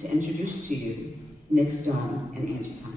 to introduce to you Nick Stone and Angie Thomas.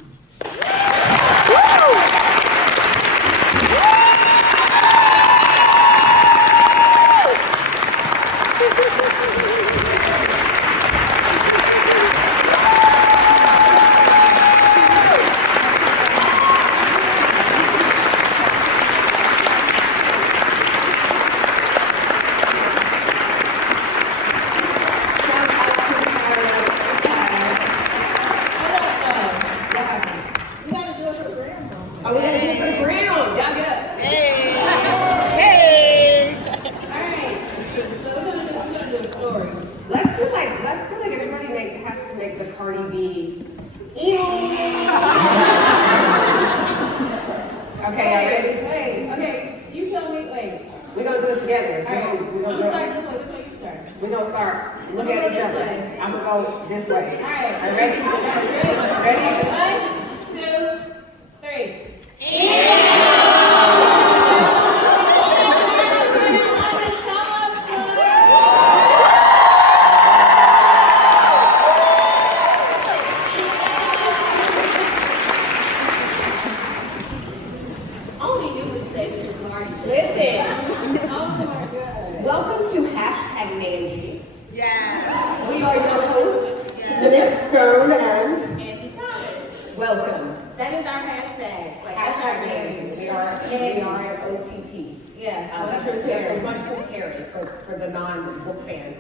For the non-book fans.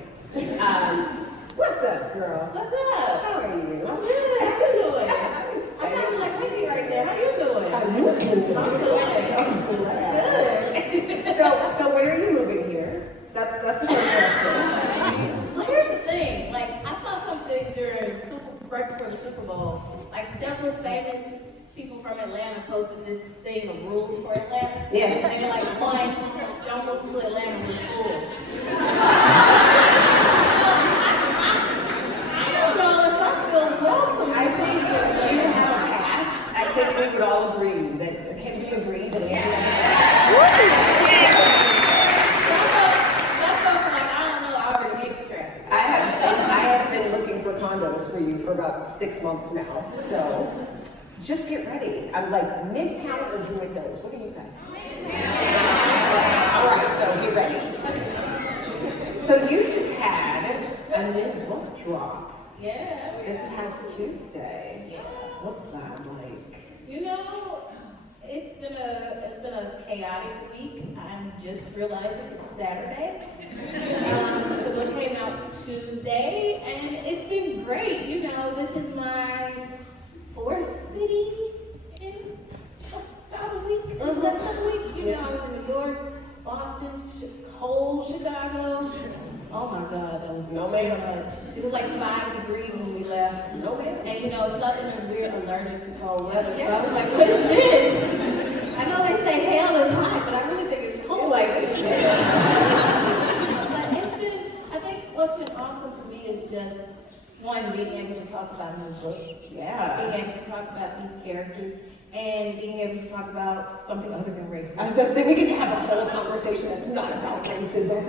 What's up, girl? What's up? How are you? I'm good. How you doing? I sound like Whitney right now. How you doing? How you doing? I'm doing good. So when are you moving here? That's the first question. Well, here's the thing. Like, I saw something right before the Super Bowl. Like, several famous people from Atlanta posted this thing of rules for Atlanta. Yeah. And they're like, one, don't move to Atlanta with a fool. I don't know if I feel welcome. I think that you have a pass. I think we would all agree that can we agree that Some folks are like, I don't know, I already hate the traffic. I have been looking for condos for you for about 6 months now. So just get ready. I'm like Midtown or Druid Hills. What do you guys think? All right, so get ready. So you just had a new book drop. Yeah. This past Tuesday. Yeah. What's that like? You know, it's been a chaotic week. I'm just realizing it's Saturday. The book came out Tuesday, and it's been great. You know, this is my 4th city in about a week, less than a week. You know, I was in New York, Boston, cold Chicago. Oh my God, that was No too man. much. It was like 5 degrees when we left. No man. And you know, Southerners, we're allergic to cold weather. So I was like, what is this? I know they say hell is hot, but I really think it's cold. Like But it's been, I think what's been awesome to me is just, one, being able to talk about new book. Yeah. Being able to talk about these characters, and being able to talk about something other than racism. I was gonna say we get to have a whole conversation that's not about racism.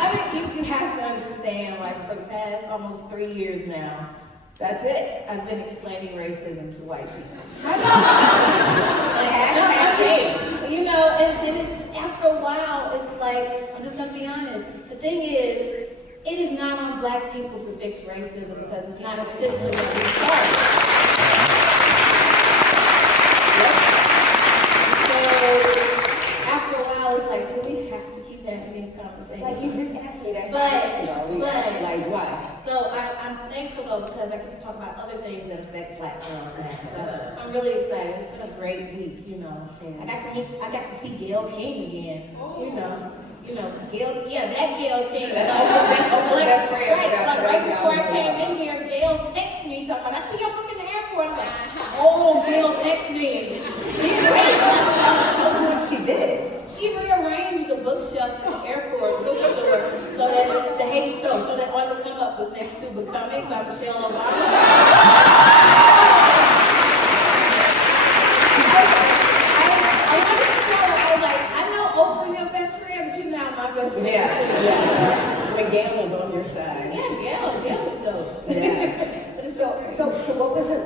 I mean, you have to understand, like, for the past almost 3 years now, That's it. I've been explaining racism to white people. You know, and it's, after a while, it's like, I'm just gonna be honest, the thing is, it is not on black people to fix racism because it's not a system that we start. So, after a while, it's like, well, we have to keep having these conversations. Like you just asked me that. But- like what? So I'm thankful though because I get to talk about other things that affect black girls now. So I'm really excited. It's been a great week, you know. I got to see Gayle King again. You know, Gayle, yeah, that Gayle King. Right before I came in here, Gayle texted me talking about, I see your book in the airport. I'm like, oh, Gayle texted me. Tell me what she did. She rearranged the bookshelf in the airport bookstore so that On the Come Up was next to Becoming by Michelle Obama. I was like, I know Oprah's your best friend, but you're not my best friend. Yeah. When Gayle was on your side. Yeah, Gayle was dope.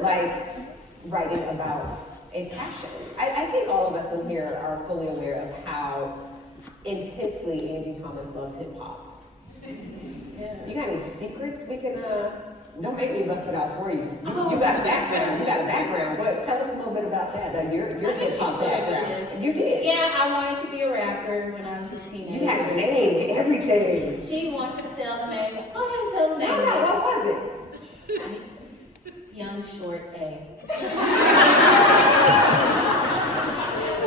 like writing about a passion. I think all of us in here are fully aware of how intensely Angie Thomas loves hip hop. You got any secrets we can, don't make me bust it out for you. You got a background. What? Tell us a little bit about that. Your hip hop background. You did. Yeah, I wanted to be a rapper when I was a teenager. You had a name, everything. She wants to tell the name. Go ahead and tell the name. No, what was it? Young Short A.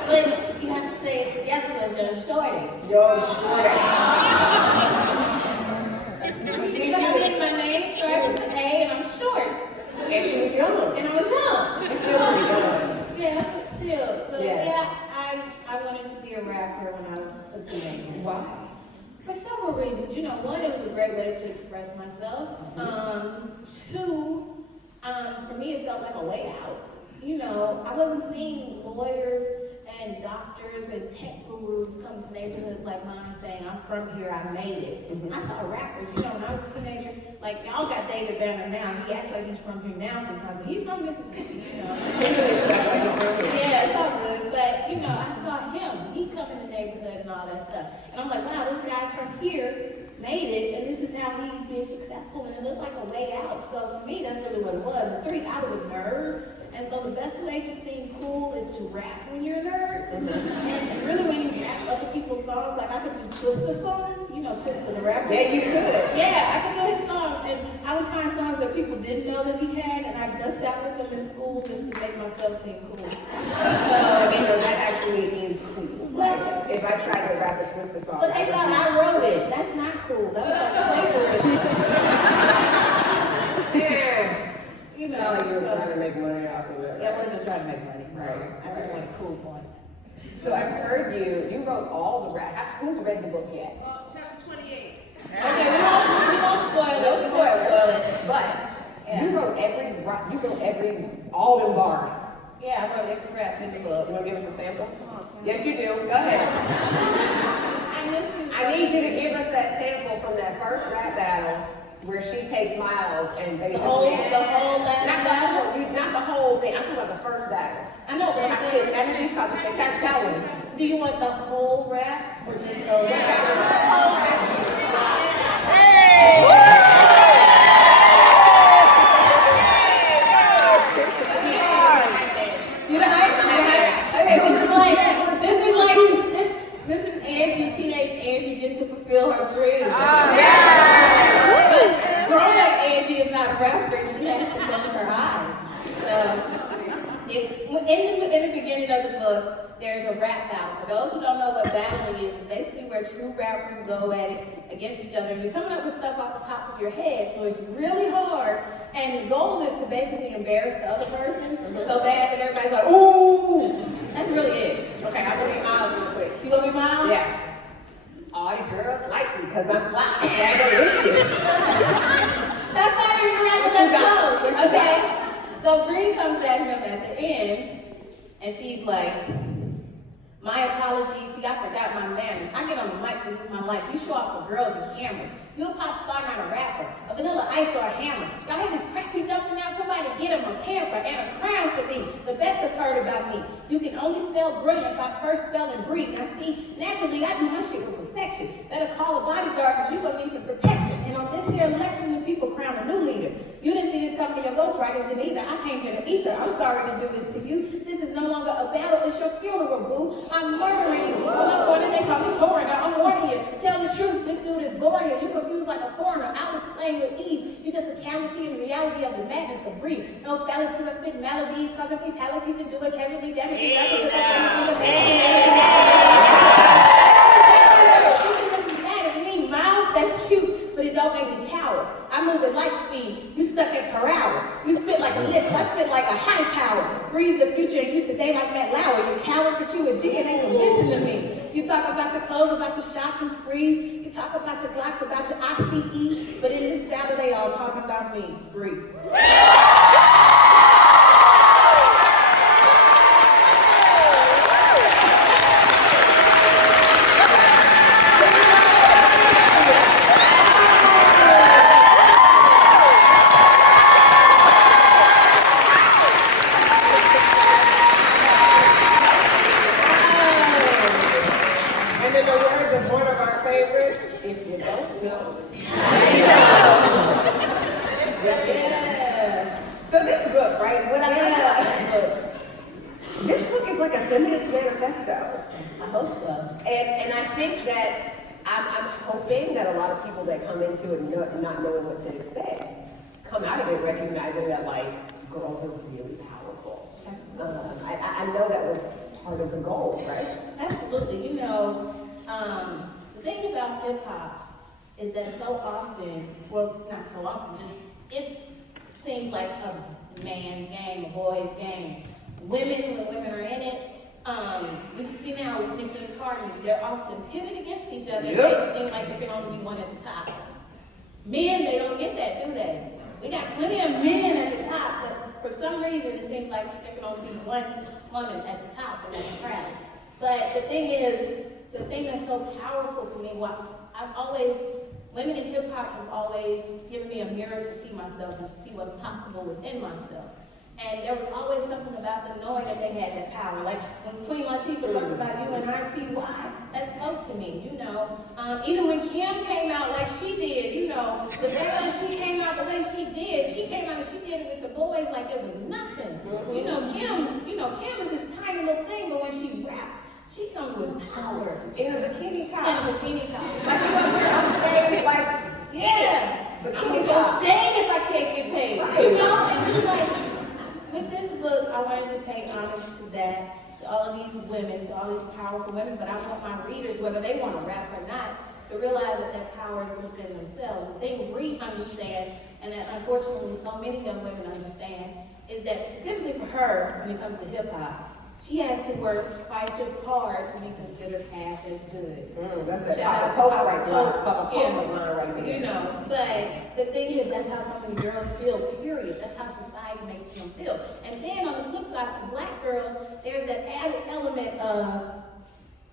But you have to say it together, so it's Young Shorty. Young Short. My name starts with A and I'm short. And she was young. And I was young. And still young. Yeah, but still. So Yeah. I wanted to be a rapper when I was a teenager. Why? For several reasons. You know, one, it was a great way to express myself. Two, for me, it felt like a way out. You know, I wasn't seeing lawyers and doctors and tech gurus come to neighborhoods like mine saying, I'm from here, I made it. I saw rappers, you know, when I was a teenager, like, y'all got David Banner now. He acts like he's from here now sometimes, but he's from Mississippi, you know. Yeah, it's all good. But, you know, I saw him. He come in the neighborhood and all that stuff. And I'm like, wow, this guy from here made it, and this is how he's being successful, and it looked like a way out. So for me, that's really what it was. And three, I was a nerd, and so the best way to seem cool is to rap when you're a nerd. And really when you rap other people's songs, like I could do Twista songs, you know Twista the rapper. Yeah, you could. Yeah, I could do his songs, and I would find songs that people didn't know that he had, and I'd bust out with them in school just to make myself seem cool. So, that actually is cool. Well, if I try to rap a Twista song. but they thought I wrote it. That's not cool. That was like plagiarism. Yeah. You know, Like you were trying to make money off of it. I wasn't trying to make money. Right. I just wanted cool points. So I've heard you wrote all the rap. Who's read the book yet? Chapter 28. Okay, we won't spoil it. No We won't spoil it. But you wrote all them bars. Yeah, I wrote every rap in the book. You want to give us a sample? Yes, you do. Go ahead. I need you to give us that sample from that first rap battle where she takes Miles and basically The whole last battle? not the whole thing. I'm talking about the first battle. I know, but I'm saying, That one. do you want the whole rap or just the rap? You know, okay, this is Angie, teenage Angie getting to fulfill her dreams. But grown-up Angie is not a rapper, she has to close her eyes. So, in the beginning of the book, there's a rap battle. For those who don't know what battling is, it's basically where two rappers go at it against each other. And you're coming up with stuff off the top of your head, so it's really hard. And the goal is to basically embarrass the other person so bad that everybody's like, ooh! That's really it. Okay, I'm gonna be Miles real quick. You gonna be Miles? Yeah. All the girls like me because I'm black. Ragalicious. That's not even right, but that's close. Okay. So Bree comes at him at the end, and she's like, my apologies, see, I forgot my manners. I get on the mic because it's my life. You show off for girls and cameras. You're a pop star, not a rapper. A Vanilla Ice or a Hammer. Y'all have this crappy dumping out somebody, get him a pamper and a crown for thee. The best have heard about me. You can only spell brilliant by first spelling Bree. Now see, naturally I do my shit with perfection. Better call a bodyguard because you gonna need some protection. And on this year election, the people crown a new leader. You didn't see this coming, your ghostwriters didn't either. I came here to either. I'm sorry to do this to you. This is no longer a battle, it's your funeral, boo. I'm murdering you. I'm not going to they call me coroner. I'm warning you. Tell the truth, this dude is boring. You confused like a foreigner. I'll explain with ease. You're just a casualty in the reality of the madness of Bree. No fallacies, I spit melodies, causing fatalities and doing casualty damaging rappers. That's cute, but it don't make me coward. I move at light speed, you stuck at per hour. You spit like a list, I spit like a high power. Breathe the future and you today like Matt Lauer. You coward, but you a G and ain't convincing to me. You talk about your clothes, about your shopping sprees. You talk about your Glocks, about your ICE. But in this battle, they all talking about me. Bree. right. What I this book is like a feminist manifesto. I hope so. And I think that I'm hoping that a lot of people that come into it not knowing what to expect come out of it recognizing that like girls are really powerful. I know that was part of the goal, right? Absolutely. You know, the thing about hip hop is that so often, well, not so often, just it seems like a man's game, a boy's game. Women, when women are in it, we see now with Nicki and Cardi, they're often pitted against each other. Yep. They just seem like there can only be one at the top. Men, they don't get that, do they? We got plenty of men at the top, but for some reason it seems like there can only be one woman at the top, and that's proud. But the thing is, the thing that's so powerful to me, women in hip hop have always given me a mirror to see myself and to see what's possible within myself. And there was always something about them knowing that they had that power. Like when Queen Latifah talked about you and RTY, that spoke to me, you know. Even when Kim came out like she did, you know, the fact that she came out the way she did and she did it with the boys like it was nothing. You know, Kim is this tiny little thing, but when she raps, she comes with power. In a bikini top. In a bikini top. Like you up here on stage, like, Yeah. I'm bikini gonna go top. shade if I can't get paid. You know, and it's like, with this book, I wanted to pay homage to that, to all of these women, to all these powerful women, but I want my readers, whether they want to rap or not, to realize that that power is within themselves. The thing we understand, and that unfortunately so many young women understand, is that specifically for her, when it comes to hip hop, she has to work twice as hard to be considered half as good. That's Shout out to Papa Papa right Pope. there. Papa line right there. You know, but the thing is, that's how so many girls feel, period. That's how society makes them feel. And then on the flip side, for black girls, there's that added element of,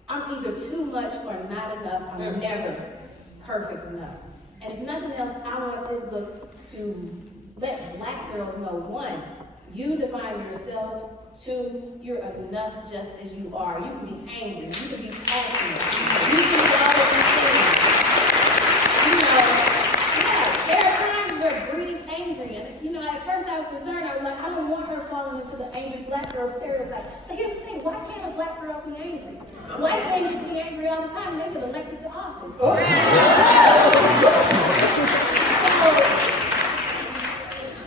I'm either too much or not enough. I'm never perfect enough. And if nothing else, I want this book to let black girls know, one, you define yourself. Two, you're enough just as you are. You can be angry. You can be passionate. You can do all of these things. You know, yeah, there are times where Bree's angry. And, you know, at first I was concerned. I was like, I don't want her falling into the angry black girl stereotype. But here's the thing. Why can't a black girl be angry? White women can be angry all the time. They get elected to office. So,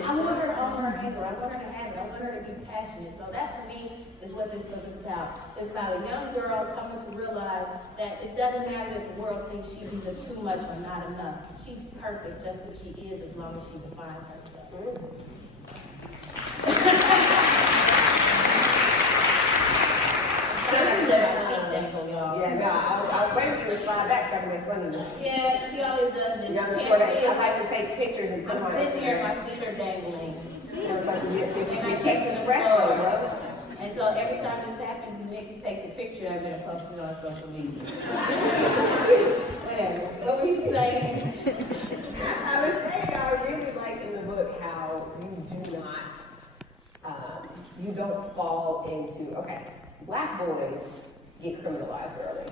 I want her on her anger. I want her to have it. I want her to be passionate. So that for me is what this book is about. It's about a young girl coming to realize that it doesn't matter that the world thinks she's either too much or not enough. She's perfect just as she is, as long as she defines herself. Yeah, no, I was waiting for you to slide back so I can make fun of you. Yeah, she always does this. You You know, can't sort of, see I it. like to take pictures and put I'm them on sitting here, Instagram. my feet are dangling. Sometimes you get And I it take takes it us fresh though, bro. And so every time this happens, Nikki takes a picture of it and posts it on social media. Whatever. What were you saying? I was saying I really like in the book how you do not, you don't fall into, okay, black boys get criminalized early.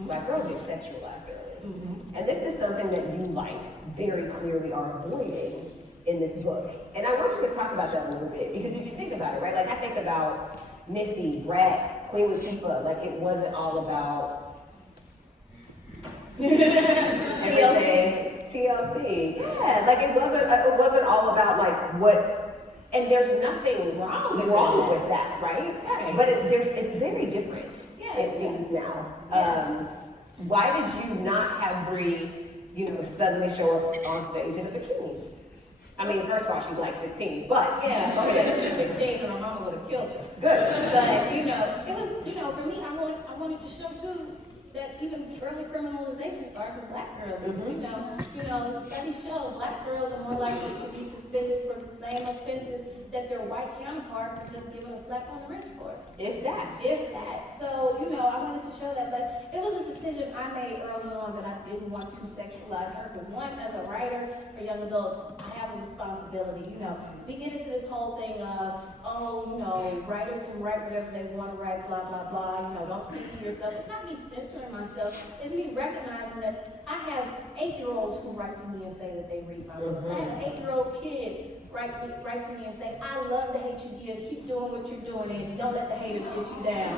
Black girls get sexualized early. And this is something that you like very clearly are avoiding in this book. And I want you to talk about that a little bit, because if you think about it, right, like I think about Missy, Brat, Queen Latifah, like it wasn't all about TLC. Yeah, like it wasn't all about like what, and there's nothing wrong with that, right? But it's very different, it seems now. Why did you not have Bree, suddenly show up on stage in a bikini? I mean, first of all, she's like 16, but Yeah, okay, she's 16 and her mama would have killed her. good. But, it was, for me, I wanted to show too that even early criminalization starts with black girls. Studies show black girls are more likely to be suspended for the same offenses that their white counterparts are just given a slap on the wrist for. If that. So, I wanted to show that, but it was a decision I made early on that I didn't want to sexualize her. Because one, as a writer for young adults, I have a responsibility. We get into this whole thing of, writers can write whatever they want to write, blah, blah, blah. Don't censor yourself. It's not me censoring myself. It's me recognizing that I have 8-year-olds who write to me and say that they read my books. I have an 8-year-old kid write to me and say, I love the hate you give. Keep doing what you're doing, Angie. Don't let the haters get you down.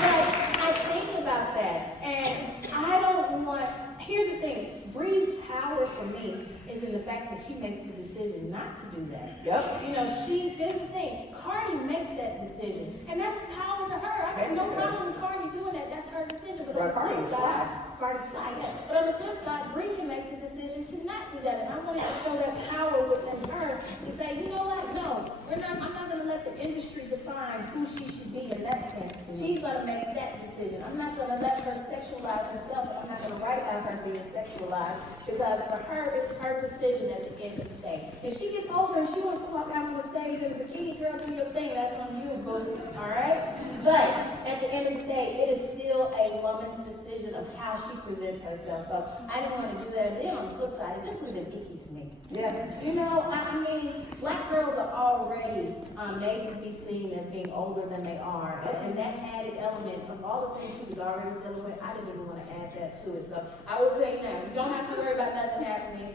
But I think about that, and I don't want, here's the thing, Bree's power for me is in the fact that she makes the decision not to do that. Yep. You know, here's the thing, Cardi makes that decision, and that's power to her. I got no problem with Cardi doing that, that's her decision. But on the flip side, Cardi's fly, yeah. But on the flip side, Bree can make the decision to not do that, and I wanted to show that power within her to say, you know what, no, I'm not going to let the industry define who she should be in that sense. She's going to make that decision. I'm not going to let her sexualize herself. I'm not going to write about her being sexualized, because for her, it's her decision at the end of the day. If she gets older and she wants to walk out on the stage in a bikini, girl, do your thing. That's on you, boo. All right? But at the end of the day, it is still a woman's decision of how she presents herself. So I didn't want to do that. And then on the flip side, it just was icky to me. Yeah. You know, I mean, black girls are already made to be seen as being older than they are. And that added element of all the things she was already dealing with, I didn't even want to add that to it. So I would say now, you don't have to worry about nothing happening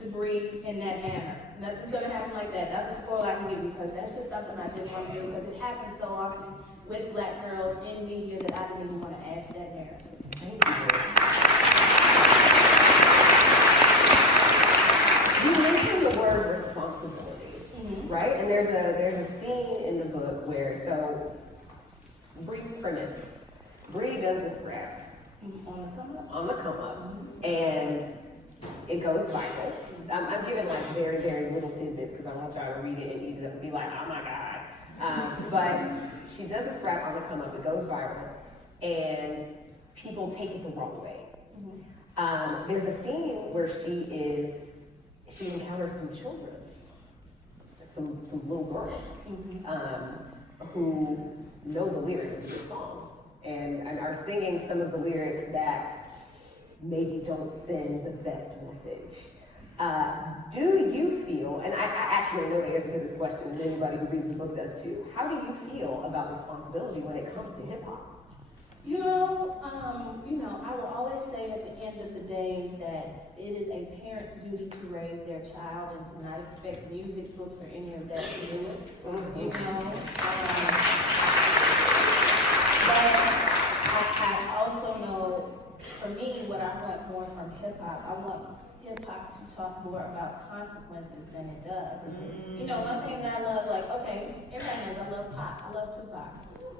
to Bree in that manner. Nothing's going to happen like that. That's a spoiler I can give you, because that's just something I didn't want to do, because it happens so often with black girls in media that I didn't even want to add to that narrative. Thank you. You mentioned the word responsibility, right? And there's a scene in the book where, so, brief premise, Bree does this rap on the come up, and it goes viral. I'm giving like very, very little tidbits because I want y'all to read it and eat it up and be like, oh my God. But she does this rap on the come up, it goes viral, and people take it the wrong way. There's a scene where she encounters some children, some little girls, who know the lyrics to the song and are singing some of the lyrics that maybe don't send the best message. Do you feel, and I actually know the answer to this question, and anybody who reads the book does too, how do you feel about responsibility when it comes to hip hop? I will always say at the end of the day that it is a parent's duty to raise their child and to not expect music, books, or any of that to do it. But I also know, for me, what I want more from hip hop, I want hip hop to talk more about consequences than it does. You know, one thing that I love, like, okay, everybody knows I love Pop, I love Tupac.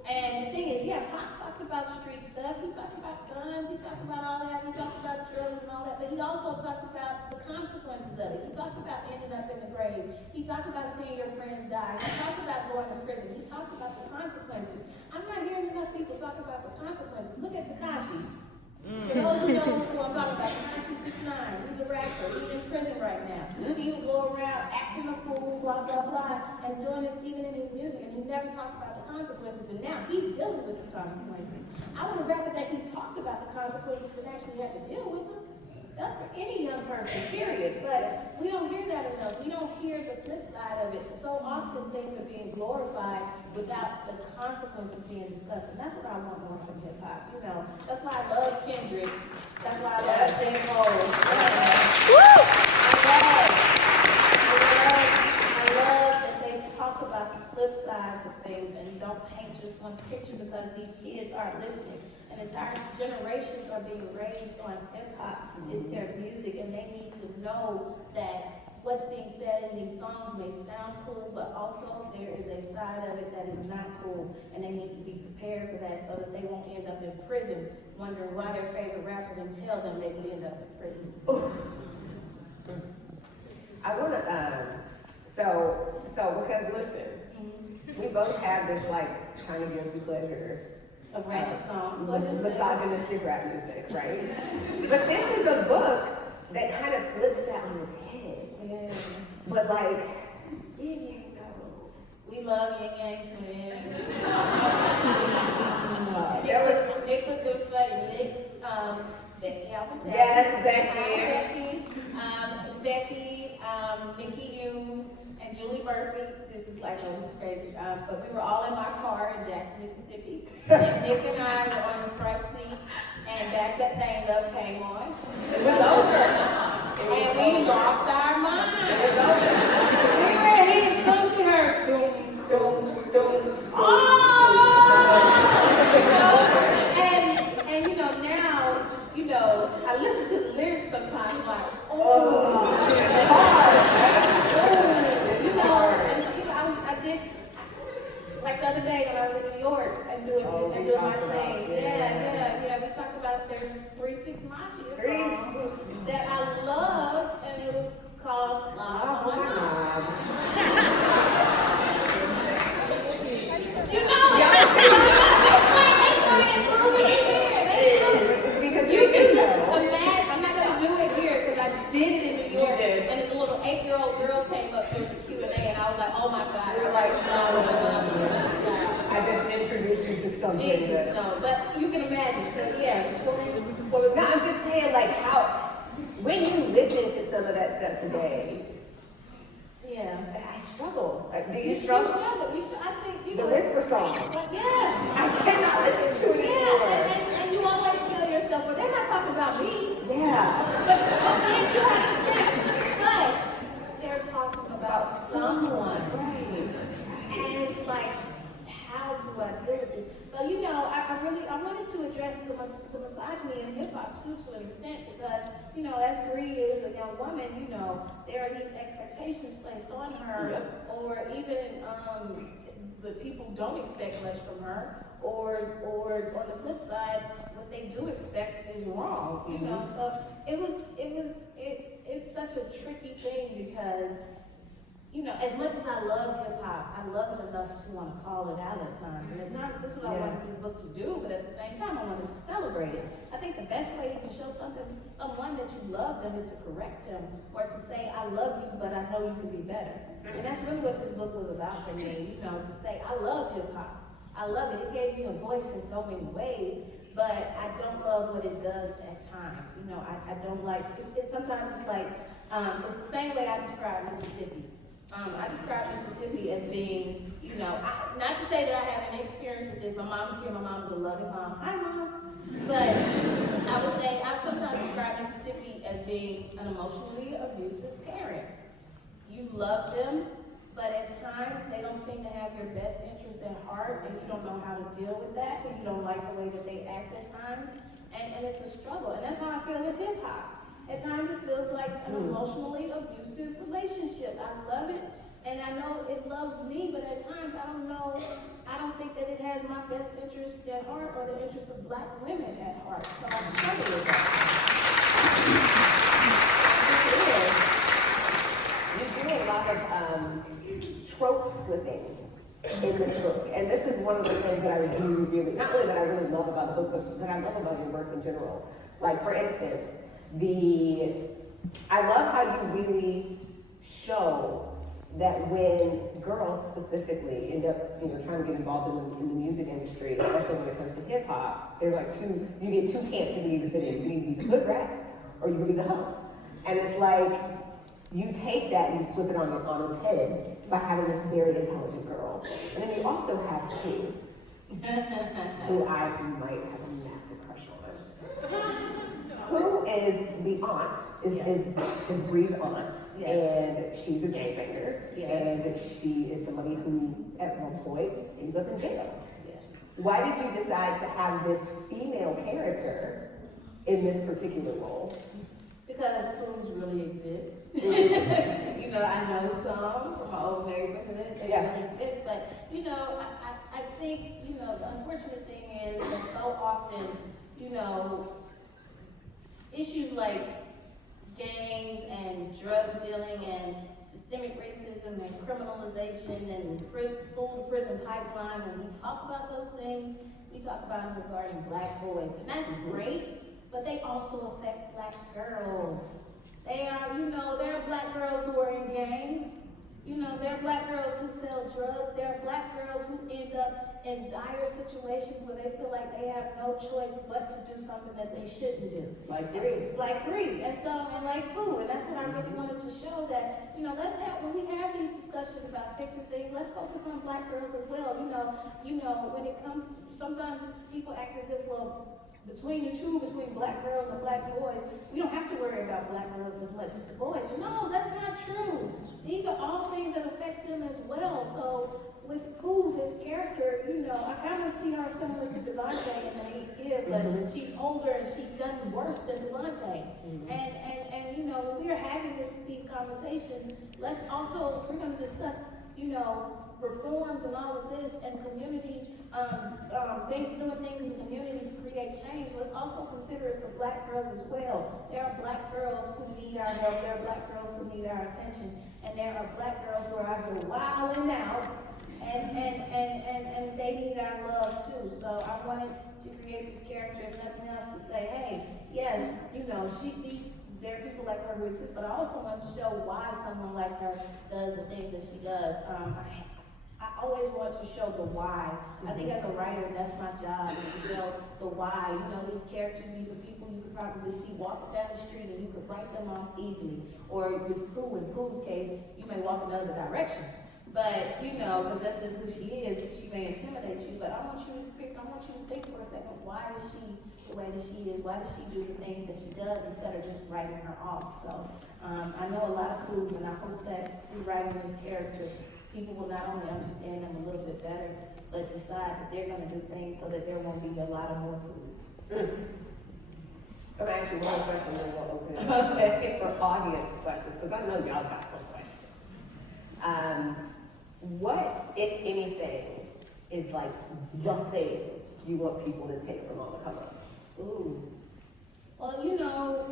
And the thing is, yeah, Pop talked about street stuff, he talked about guns, he talked about all that, he talked about drugs and all that, but he also talked about the consequences of it. He talked about ending up in the grave. He talked about seeing your friends die. He talked about going to prison. He talked about the consequences. I'm not hearing enough people talk about the consequences. Look at Tekashi. For those who know who I'm talking about, Tekashi 6ix9ine, he's a rapper, he's in prison right now. He would go around acting a fool, blah, blah, blah, and doing this even in his music, and he never talked about the consequences, and now he's dealing with the consequences. I would have rather that he talked about the consequences than actually had to deal with them. That's for any young person, period. But we don't hear that enough. We don't hear the flip side of it. So often things are being glorified without the consequences being discussed. And that's what I want more from hip hop. You know, that's why I love Kendrick. That's why I love J. Cole. I love that they talk about the flip sides of things and don't paint just one picture, because these kids aren't listening. And entire generations are being raised on hip-hop. It's their music, and they need to know that what's being said in these songs may sound cool, but also there is a side of it that is not cool, and they need to be prepared for that so that they won't end up in prison wondering why their favorite rapper didn't tell them they would end up in prison. I want to, so because listen, we both have this like kind of guilty pleasure Of ratchet song. Misogynistic rap music, right? But this is a book that kind of flips that on its head. Yeah. But like, you know. We love Yin Yang Twins. Nick was funny. Nick, Becky Alphatell. Yes, Becky. Becky, Nikki Yoon, and Julie Murphy. This is crazy. But we were all in my car in Jackson, Mississippi. And Nick and I were on the front seat, and Back That Thing Up came on. It was over. And we lost our minds. 8-year-old girl came up during the Q&A, and I was like, oh my God, You're I'm like, so I just introduced you to something Jesus, that. no, but you can imagine. So yeah, No, I'm just saying, like, how, when you listen to some of that stuff today, yeah. I struggle. Do you You struggle? I think you The know. whisper song. Yeah. I cannot listen to it anymore. Yeah, and you always tell yourself, well, they're not talking about me. Yeah. But then you have to think, but they're talking about someone. Right. And it's like, how do I deal with this? So, you know, I wanted to address the misogyny in hip hop too, to an extent, because, you know, as Bree is a young woman, you know, there are these expectations placed on her, or even the people don't expect much from her, or on the flip side, what they do expect is wrong, you know. So it's such a tricky thing because, you know, as much as I love hip hop, I love it enough to want to call it out at times. And at times, this is what I wanted this book to do, but at the same time, I wanted to celebrate it. I think the best way you can show someone that you love them is to correct them, or to say, I love you, but I know you can be better. And that's really what this book was about for me, you know, to say, I love hip hop. I love it. It gave me a voice in so many ways, but I don't love what it does at times. You know, I don't like, sometimes it's like, it's the same way I describe Mississippi. I describe Mississippi as being, you know, not to say that I have any experience with this. My mom's here. My mom is a loving mom. Hi, Mom. But I would say I sometimes describe Mississippi as being an emotionally abusive parent. You love them, but at times they don't seem to have your best interests at heart, and you don't know how to deal with that, and you don't like the way that they act at times, and it's a struggle. And that's how I feel with hip hop. At times it feels like an emotionally abusive relationship. I love it, and I know it loves me, but at times I don't think that it has my best interest at heart or the interests of Black women at heart. So I struggle with that. You do a lot of trope flipping in this book, and this is one of the things that I really, not only that I really love about the book, but that I love about your work in general. Like, for instance, I love how you really show that when girls specifically end up, you know, trying to get involved in the music industry, especially when it comes to hip hop, there's like you get two camps you can either fit in. You can either be the hood rat or you can be the hoe. And it's like, you take that and you flip it on its head by having this very intelligent girl. And then you also have Pooh, who I might have a massive crush on. Who is the aunt, is Bree's aunt, and she's a gangbanger, and she is somebody who, at one point, ends up in jail. Why did you decide to have this female character in this particular role? Because Poohs really exist. You know, I know some from my old neighborhood, they really exist, but, you know, I think, you know, the unfortunate thing is that so often, you know, issues like gangs and drug dealing and systemic racism and criminalization and school to prison pipeline, when we talk about those things, we talk about them regarding Black boys. And that's great, but they also affect Black girls. They are, you know, there are Black girls who are in gangs. You know, there are Black girls who sell drugs. There are Black girls who end up in dire situations where they feel like they have no choice but to do something that they shouldn't do. Like Bree. Like Bree. And like Pooh. And that's what I really wanted to show, that, you know, when we have these discussions about fixing things, let's focus on Black girls as well. You know, when it comes, sometimes people act as if, well, between Black girls and Black boys, we don't have to worry about Black girls as much as the boys. No, that's not true. These are all things that affect them as well. So with Pooh, this character, you know, I kind of see her similar to Devontae in the Hate Give, but she's older and she's done worse than Devontae. And you know, when we are having these conversations, let's also, if we're going to discuss, you know, reforms and all of this, and community, doing things in the community to create change, let's also consider it for Black girls as well. There are Black girls who need our help, there are Black girls who need our attention, and there are Black girls who are out here wilding out, and they need our love too. So I wanted to create this character, if nothing else, to say, hey, yes, you know, there are people like her who exist, but I also want to show why someone like her does the things that she does. I always want to show the why. I think as a writer, that's my job, is to show the why. You know, these characters, these are people you could probably see walking down the street and you could write them off easily. Or with Pooh, in Pooh's case, you may walk another direction. But, you know, because that's just who she is, she may intimidate you, but I want you to think for a second, why is she the way that she is? Why does she do the things that she does instead of just writing her off? So, I know a lot of Poohs, and I hope that through writing this character, people will not only understand them a little bit better, but decide that they're gonna do things so that there won't be a lot of more Poohs. So I'm gonna ask you one question, then we'll open it up for audience questions, because I know y'all got some questions. What, if anything, is like the thing you want people to take from On the Come Up? Ooh. Well, you know,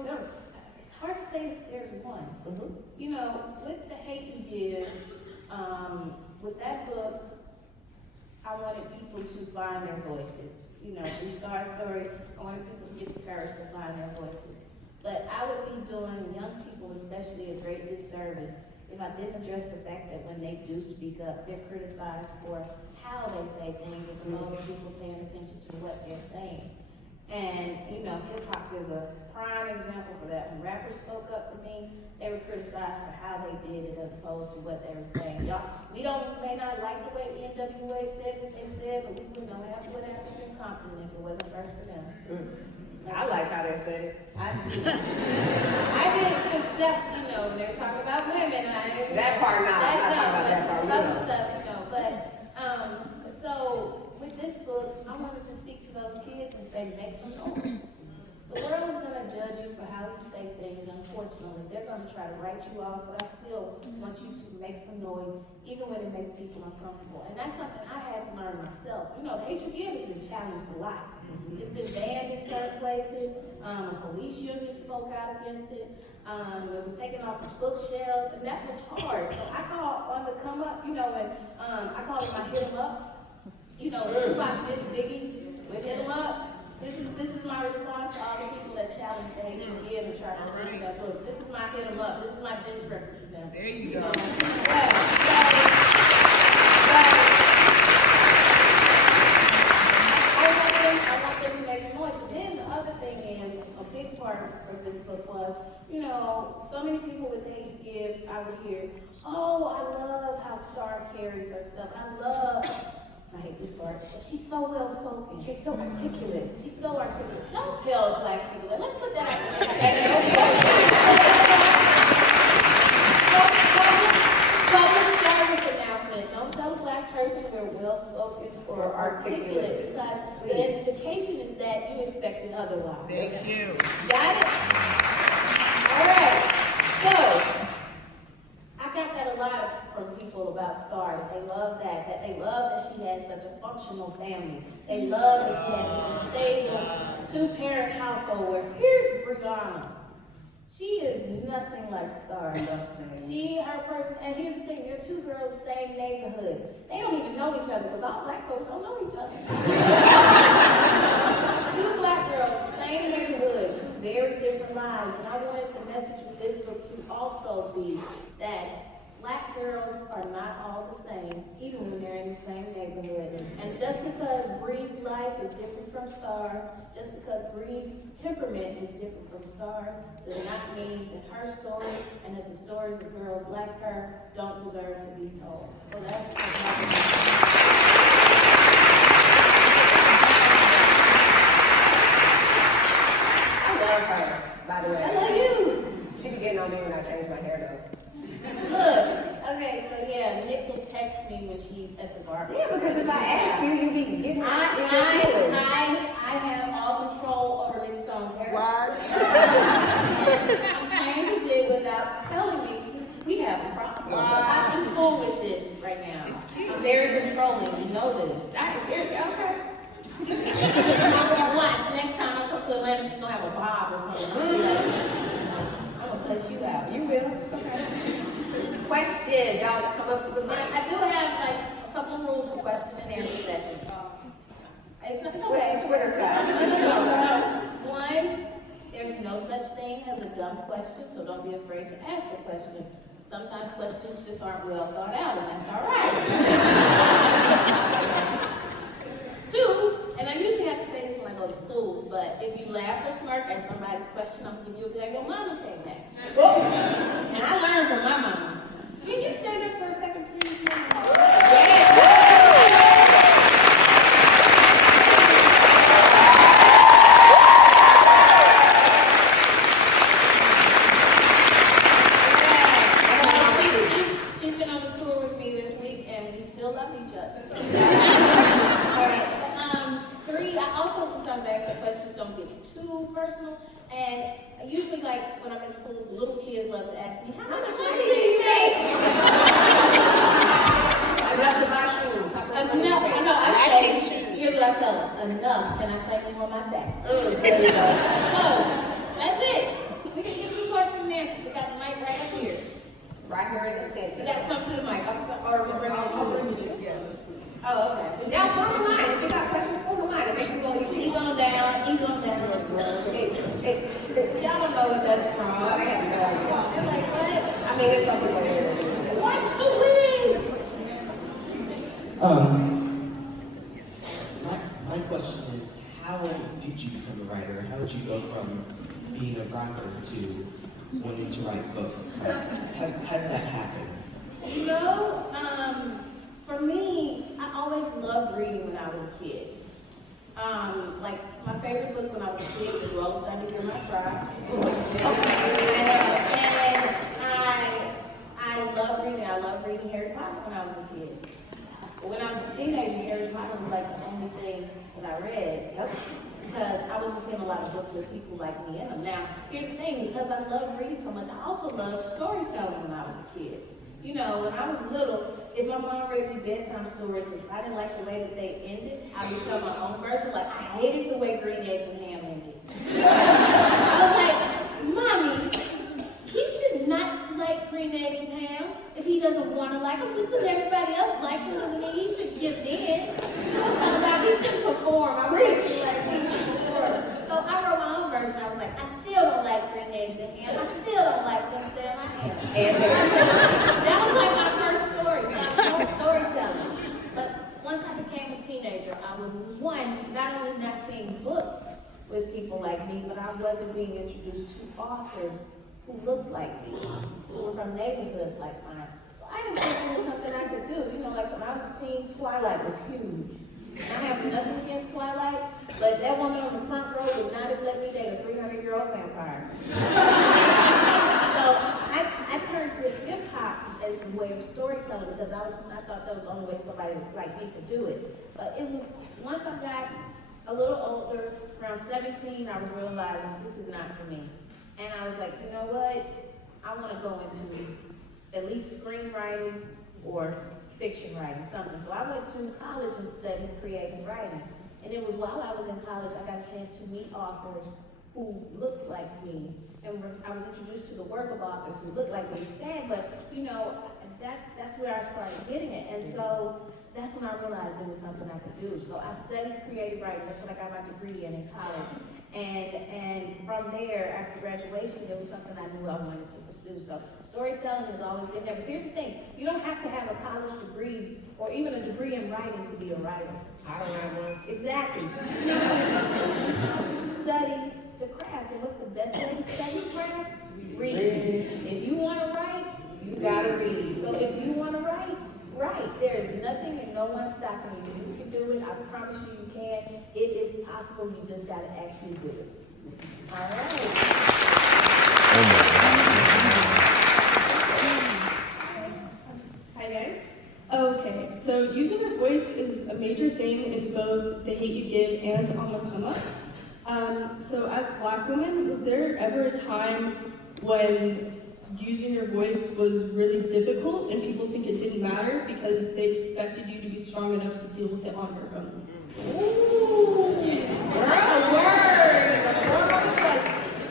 it's hard to say if there's one. Mm-hmm. You know, with The Hate You Give, with that book, I wanted people to find their voices. You know, through Star's story, I wanted people to get the courage to find their voices. But I would be doing young people especially a great disservice if I didn't address the fact that when they do speak up, they're criticized for how they say things as opposed to people paying attention to what they're saying. And, you know, hip hop is a prime example for that. When rappers spoke up for me, they were criticized for how they did it as opposed to what they were saying. Y'all, we may not like the way NWA said what they said, but we wouldn't know half what happens in Compton if it wasn't first for them. I like how they said it. I did to accept, you know, they're talking about women. That part, not talking about that part. Other stuff, you know. But so with this book, I wanted to speak to those kids and say, make some noise. The world is going to judge you for how you say things. Unfortunately, they're going to try to write you off, but I still want you to make some noise, even when it makes people uncomfortable. And that's something I had to learn myself. You know, The Hate You Give has been challenged a lot. It's been banned in certain places. A police union spoke out against it. It was taken off of bookshelves, and that was hard. So I called On the Come Up, you know, and I called it my Hit 'em Up. You know, Tupac dissed Biggie with Hit 'em Up. This is my response to all the people that challenge The Hate You Give and try to see that book. This is my Hit 'em Up. This is my diss record to them. There you go. I want them to make some noise. But then the other thing is, a big part of this book was, you know, so many people with Hate You Give, I would hear, oh, I love how Star carries herself. I hate this part, but she's so well spoken. She's so articulate. She's so articulate. Don't tell black people that. Let's put that out there. Public service announcement. Don't tell a black person we're well spoken or articulate, because the implication is that you expected otherwise. Thank you. Got it? All right. So I got that a lot from people about Star, that they love that they love that she has such a functional family. They love that she has such a stable two-parent household where here's Brianna. She is nothing like Star. Her person, and here's the thing, they're two girls, same neighborhood. They don't even know each other, because all black folks don't know each other. Two black girls, same neighborhood, two very different lives. And I wanted the message with this book to also be that black girls are not all the same, even when they're in the same neighborhood. And just because Bree's life is different from Star's, just because Bree's temperament is different from Star's, does not mean that her story and that the stories of girls like her don't deserve to be told. So that's what I love her, by the way. I love you. She be getting on me when I change my hair, though. Look, okay, so yeah, Nick will text me when she's at the bar. Yeah, because if I ask you, you be getting I have all control over Nick Stone's hair. What? She changes it without telling me. We have a problem. But I'm cool with this right now. It's cute. I'm very controlling. You know this. Okay. Watch, next time I come to Atlanta, she's gonna have a bob or something. I'm gonna cuss you out. You will. It's okay. Questions, y'all come up to the mic. I do have like a couple of rules for question and answer session. It's okay. Twitter side. One, there's no no such thing as a dumb question, so don't be afraid to ask a question. Sometimes questions just aren't well thought out, and that's all right. Two, and I usually have to say this when I go to schools, but if you laugh or smirk at somebody's question, I'm giving you a day your mama came back. And I learned from my mama. Can you stand up for a second, please? She's been on the tour with me this week, and we still love each other. All right. Three, I also sometimes ask the questions don't get too personal, and usually, like when I'm in school, little kids love to ask me, how much money do you make? Enough to buy shoes. Enough, I know, I say, here's what I tell them, enough, can I claim them on my taxes? There you go. So, that's it. We can get two questions and answers. We got the mic right up here. Right here in the stage. You gotta come to the mic, I'm sorry, or we'll bring it to you. Oh, okay. Now, form a line. If you got questions, form a line. It makes it go easy. He's on down, he's on down. Y'all don't know what that's from. They're like, what? I mean, it's something like that. Watch the whiz! My question is, how did you become a writer? How did you go from being a rapper to wanting to write books? How did that happen? You know, for me, I always loved reading when I was a kid. Like, my favorite book when I was a kid was Roll Thunder, Hear My Cry. And I love reading. I loved reading Harry Potter when I was a kid. When I was a teenager, Harry Potter was like the only thing that I read. Because I wasn't seeing a lot of books with people like me in them. Now, here's the thing, because I loved reading so much, I also loved storytelling when I was a kid. You know, when I was little, if my mom read me bedtime stories, if I didn't like the way that they ended, I would tell my own version, like, I hated the way Green Eggs and Ham ended. I was like, Mommy, he should not like Green Eggs and Ham if he doesn't want to like them. Just because everybody else likes them doesn't mean he should give in. I was talking about he shouldn't perform. I really feel like he should perform. So I wrote my own version. I was like, I still don't like Green Eggs and Ham. I still don't like them Sam I Ham. And that was like my first story. So I was storytelling. But once I became a teenager, I was not only not seeing books with people like me, but I wasn't being introduced to authors who looked like me, who were from neighborhoods like mine. So I didn't think it was something I could do. You know, like when I was a teen, Twilight was huge. I have nothing against Twilight, but that woman on the front row would not have let me date a 300-year-old vampire. So I turned to hip hop as a way of storytelling because I thought that was the only way somebody like me could do it. But it was once I got a little older, around 17, I was realizing this is not for me. And I was like, you know what? I want to go into at least screenwriting or fiction writing, something. So I went to college and studied creative writing. And it was while I was in college, I got a chance to meet authors who looked like me. And I was introduced to the work of authors who looked like me, sad, but you know, that's where I started getting it. And so that's when I realized it was something I could do. So I studied creative writing. That's what I got my degree in college. And from there, after graduation, it was something I knew I wanted to pursue. So storytelling has always been there. But here's the thing, you don't have to have a college degree or even a degree in writing to be a writer. I don't have one. Exactly. You need to study the craft. And what's the best way to study craft? Read. If you want to write, you gotta read. So if you want to write, write. There is nothing and no one stopping you. You can do it. I promise you can. It is possible. You just gotta actually do it. All right. Hi guys. Okay, so using your voice is a major thing in both The Hate You Give and On the Come Up. So as Black women, was there ever a time when using your voice was really difficult and people think it didn't matter because they expected you to be strong enough to deal with it on your own? Ooh, that's a word.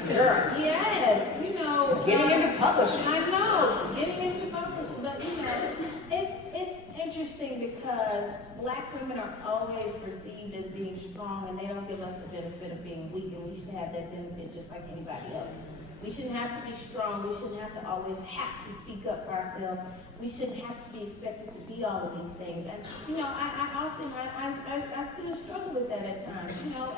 Girl. Yes, you know. Getting into publishing. I know, getting into publishing, but you know, it's interesting because Black women are always perceived as being strong, and they don't give us the benefit of being weak, and we should have that benefit just like anybody else. We shouldn't have to be strong. We shouldn't have to always have to speak up for ourselves. We shouldn't have to be expected to be all of these things. And you know, I still struggle with that at times. You know,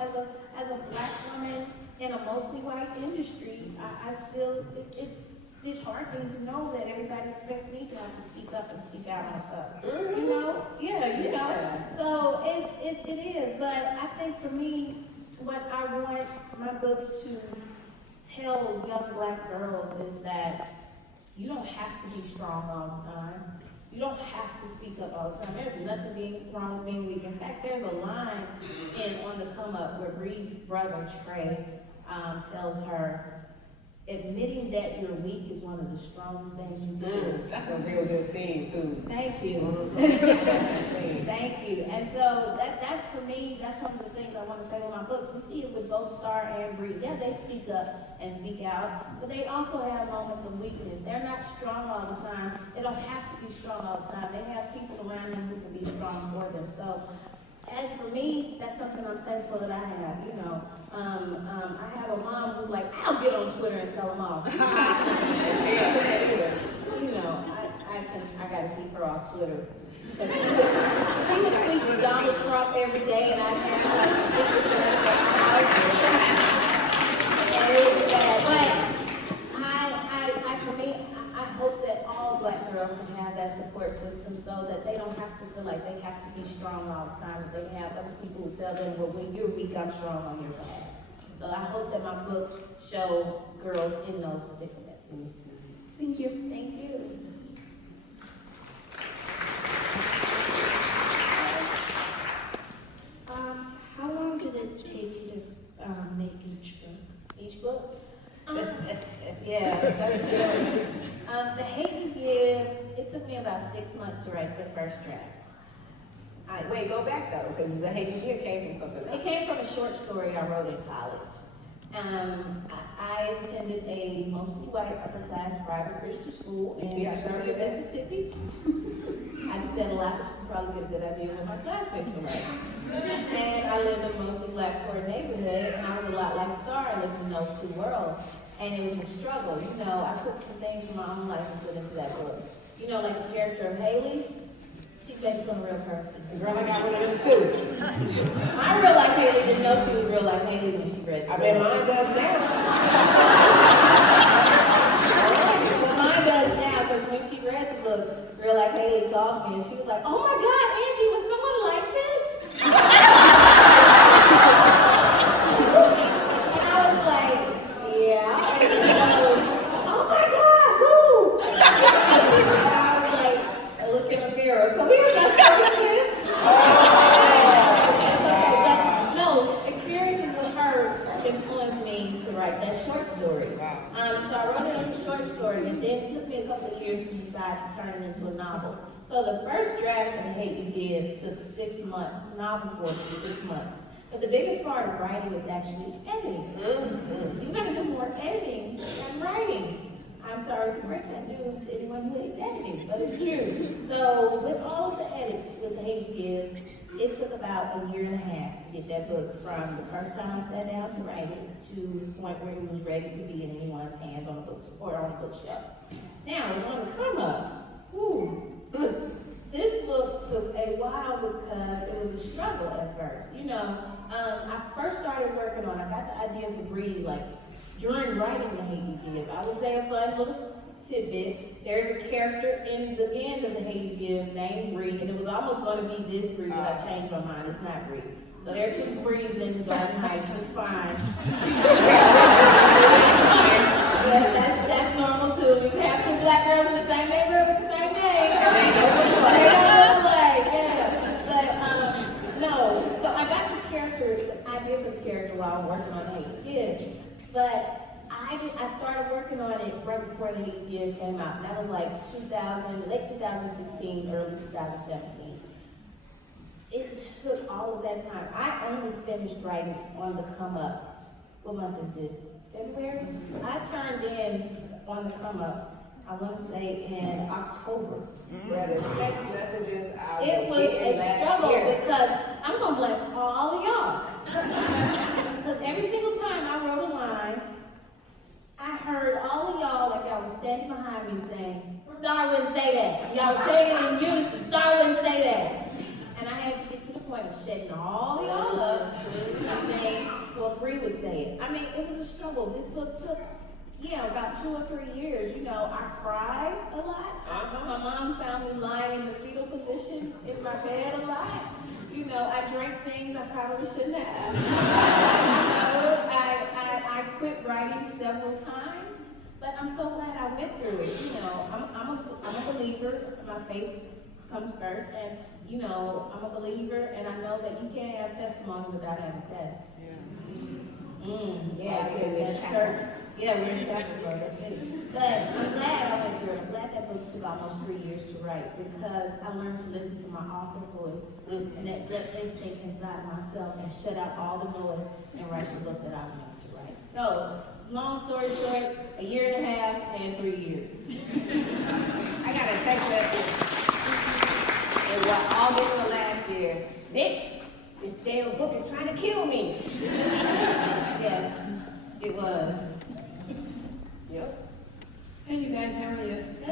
as a Black woman in a mostly white industry, I still it's disheartening to know that everybody expects me to have to speak up and speak out on stuff. You know, you know. So it is. But I think for me, what I want my books to tell young Black girls is that you don't have to be strong all the time. You don't have to speak up all the time. There's nothing wrong with being weak. In fact, there's a line On the Come Up where Bree's brother Trey tells her, admitting that you're weak is one of the strongest things you do. That's a real good scene too. Thank you. Thank you. And so that's for me, that's one of the things I want to say with my books. We see it with both Star and Bree. Yeah, they speak up and speak out, but they also have moments of weakness. They're not strong all the time. They don't have to be strong all the time. They have people around them who can be strong for them. So as for me, that's something I'm thankful that I have, you know. I have a mom who's like, I'll get on Twitter and tell them off. You know, I gotta keep her off Twitter. She would tweet Donald Trump every day, and I'd have like the Secret Service at my house. And it was bad. But for me, I hope that all Black girls can have that support system so that they don't have to feel like they have to be strong all the time. That they have other people who tell them, well, when you're weak, I'm strong on your behalf. So I hope that my books show girls in those predicaments. Thank you. Thank you. How long did it take you to make each book? Each book? Yeah, that's silly. The Hate You Give, it took me about 6 months to write the first draft. Wait, go back though, because the Hate You Give came from something else. It came from a short story I wrote in college. I attended a mostly white upper class private Christian school in Missouri, Mississippi. I just said a lot, but you can probably get a good idea what my classmates were like. And I lived in a mostly Black poor neighborhood, and I was a lot like Star. I lived in those two worlds. And it was a struggle. You know, I took some things from my own life and put into that book. You know, like the character of Haley, she's based on a real person. Girl, I got one of them too. I real like Haley didn't know she was real like Haley when she read it. I bet mine does now. Well, mine does now, because when she read the book, Real Like Haley called me and she was like, oh my God, Angie, was someone like this? And I was like, yeah. And she goes, oh my God, who? And I was like, I look in the mirror. So we were just services. But no, experiences with her influenced me to write that short story. So I wrote it as a short story, and then it took me a couple of years to decide to turn it into a novel. So the first draft of The Hate You Give took 6 months, novel form took 6 months. But the biggest part of writing is actually editing. You're gonna do more editing than writing. I'm sorry to break that news to anyone who hates editing, but it's true. So with all of the edits with The Hate You Give, it took about a year and a half to get that book from the first time I sat down to write it to the point where it was ready to be in anyone's hands on a book or on a bookshelf. Now, On the Come Up, this book took a while because it was a struggle at first. You know, I first started working on it. I got the idea for Bree, like, during writing The Hate You Give. I would say a fun little tidbit. There's a character in the end of The Hate You Give named Bree, and it was almost going to be this Bree, but I changed my mind. It's not Bree. So there are two Brees in Garden Heights, it's fine. Yeah, that's normal too. You have two Black girls in the same neighborhood with the same name. They don't look alike, yeah. But no, so I got the idea for the character while I'm working on The Hate You Give. But I started working on it right before The Hate You Give came out. And that was like late 2016, early 2017. It took all of that time. I only finished writing On the Come Up. What month is this? February? I turned in On the Come Up I want to say in October. Whether it's text messages, I It was a getting that struggle here. because I'm gonna blame all of y'all. Because every single time I wrote a line, I heard all of y'all like y'all was standing behind me saying, Star wouldn't say that. Y'all was saying it in unison, Star wouldn't say that. And I had to get to the point of shutting all of y'all up and saying, well, Bree would say it. I mean, it was a struggle. This book took, about 2 or 3 years. You know, I cried a lot. My mom found me lying in the fetal position in my bed a lot. You know, I drank things I probably shouldn't have. I quit writing several times, but I'm so glad I went through it. You know, I'm a believer. My faith comes first, and you know, I'm a believer, and I know that you can't have testimony without having tests. Yeah, I said that's church. Yeah, we're in chapter, so that's it. But I'm glad I went through it. I'm glad that book took almost 3 years to write because I learned to listen to my author voice and that gut instinct inside myself and shut out all the noise and write the book that I wanted to write. So, long story short, 1.5 years and 3 years. I got a text message. It was August of last year. Nick, this damn book is trying to kill me. Yes, it was. Yep. Hey, you guys, how are you? Good. I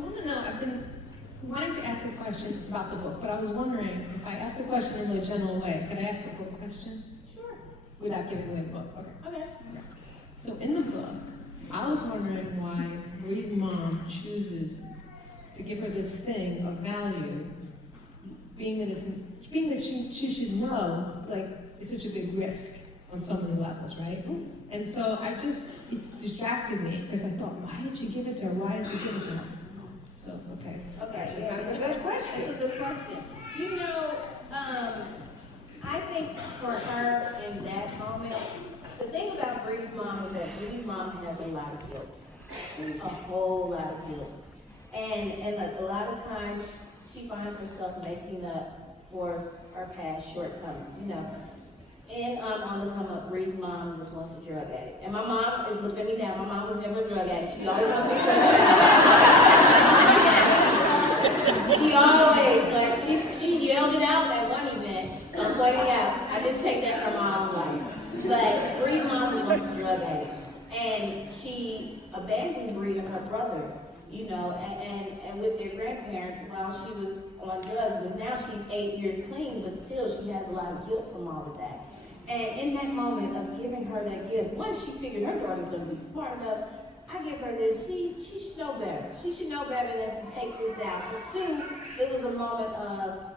want to know, I've been wanting to ask a question about the book, but I was wondering if I ask the question in a general way, could I ask a book question Sure. without giving away the book? Okay. Okay. So in the book, I was wondering why Bree's mom chooses to give her this thing of value, being that she should know, like, it's such a big risk on so many levels, right? And so it distracted me because I thought, why did you give it to her? Why did you give it to her? So, okay. Okay. Yeah, that's a good question. That's a good question. You know, I think for her in that moment, the thing about Bree's mom is that Bree's mom has a lot of guilt, a whole lot of guilt, and like a lot of times she finds herself making up for her past shortcomings. You know, and on the come up, Bree's mom was once a drug addict, and my mom is looking at me now. My mom was never a drug addict. She always was a drug addict. She always she yelled it out at one event. So I'm pointing out, I didn't take that from my own life. But Bree's mom was once a drug addict, and she abandoned Bree and her brother, you know, and with their grandparents while she was on drugs. But now she's 8 years clean, but still she has a lot of guilt from all of that. And in that moment of giving her that gift, once she figured her daughter was going to be smart enough, I give her this. She should know better. She should know better than to take this out. But two, it was a moment of,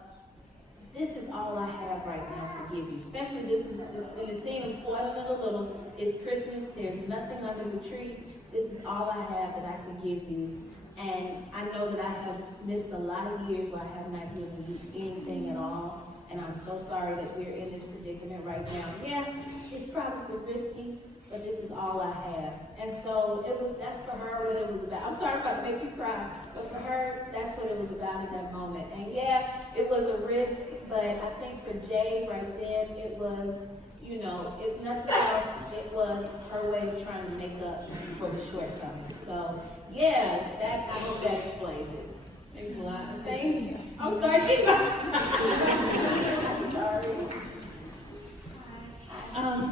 this is all I have right now to give you. Especially this in the scene of spoiling it a little. It's Christmas. There's nothing under the tree. This is all I have that I can give you. And I know that I have missed a lot of years where I have not given you anything at all. And I'm so sorry that we're in this predicament right now. Yeah, it's probably risky, but this is all I have. And so that's for her what it was about. I'm sorry if I make you cry, but for her, that's what it was about in that moment. And yeah, it was a risk, but I think for Jay right then, it was, you know, if nothing else, it was her way of trying to make up for the shortcomings. So yeah, I hope that explains it. Thanks a lot. Thank you. I'm sorry, she's I'm sorry.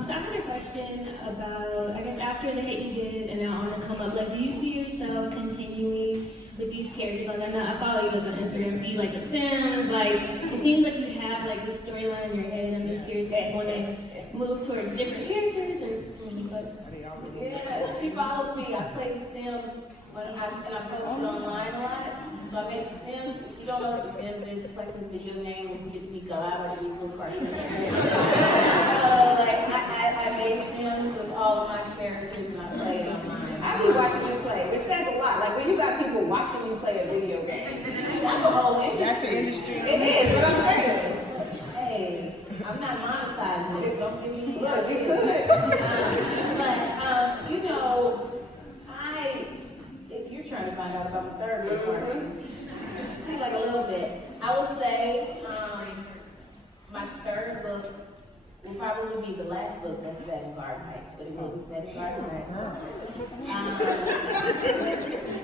So I had a question about, I guess after The Hate You Give and now On the Come Up, like, do you see yourself continuing with these characters? Like, I know I follow you like on Instagram, so you like The Sims, like, it seems like you have like this storyline in your head, and I'm just curious if you want to move towards different characters or keep up. Yeah, she follows me. I play The Sims and I post it online a lot. So I make Sims. If you don't know what The Sims is, it's like this video game where you get to be God or these little cartoons. So like I made Sims with all of my characters and I play it online. I be watching you play, which says a lot. Like when you got people watching you play a video game. That's a whole industry. That's an industry. It is, but I'm saying. Hey, I'm not monetizing it. Don't give me Look, you could. But you know, if you're trying to find out about my third book, aren't you? Seems like a little bit. I would say my third book will probably be the last book that's set in Garden Heights, but it will be set in Garden Heights.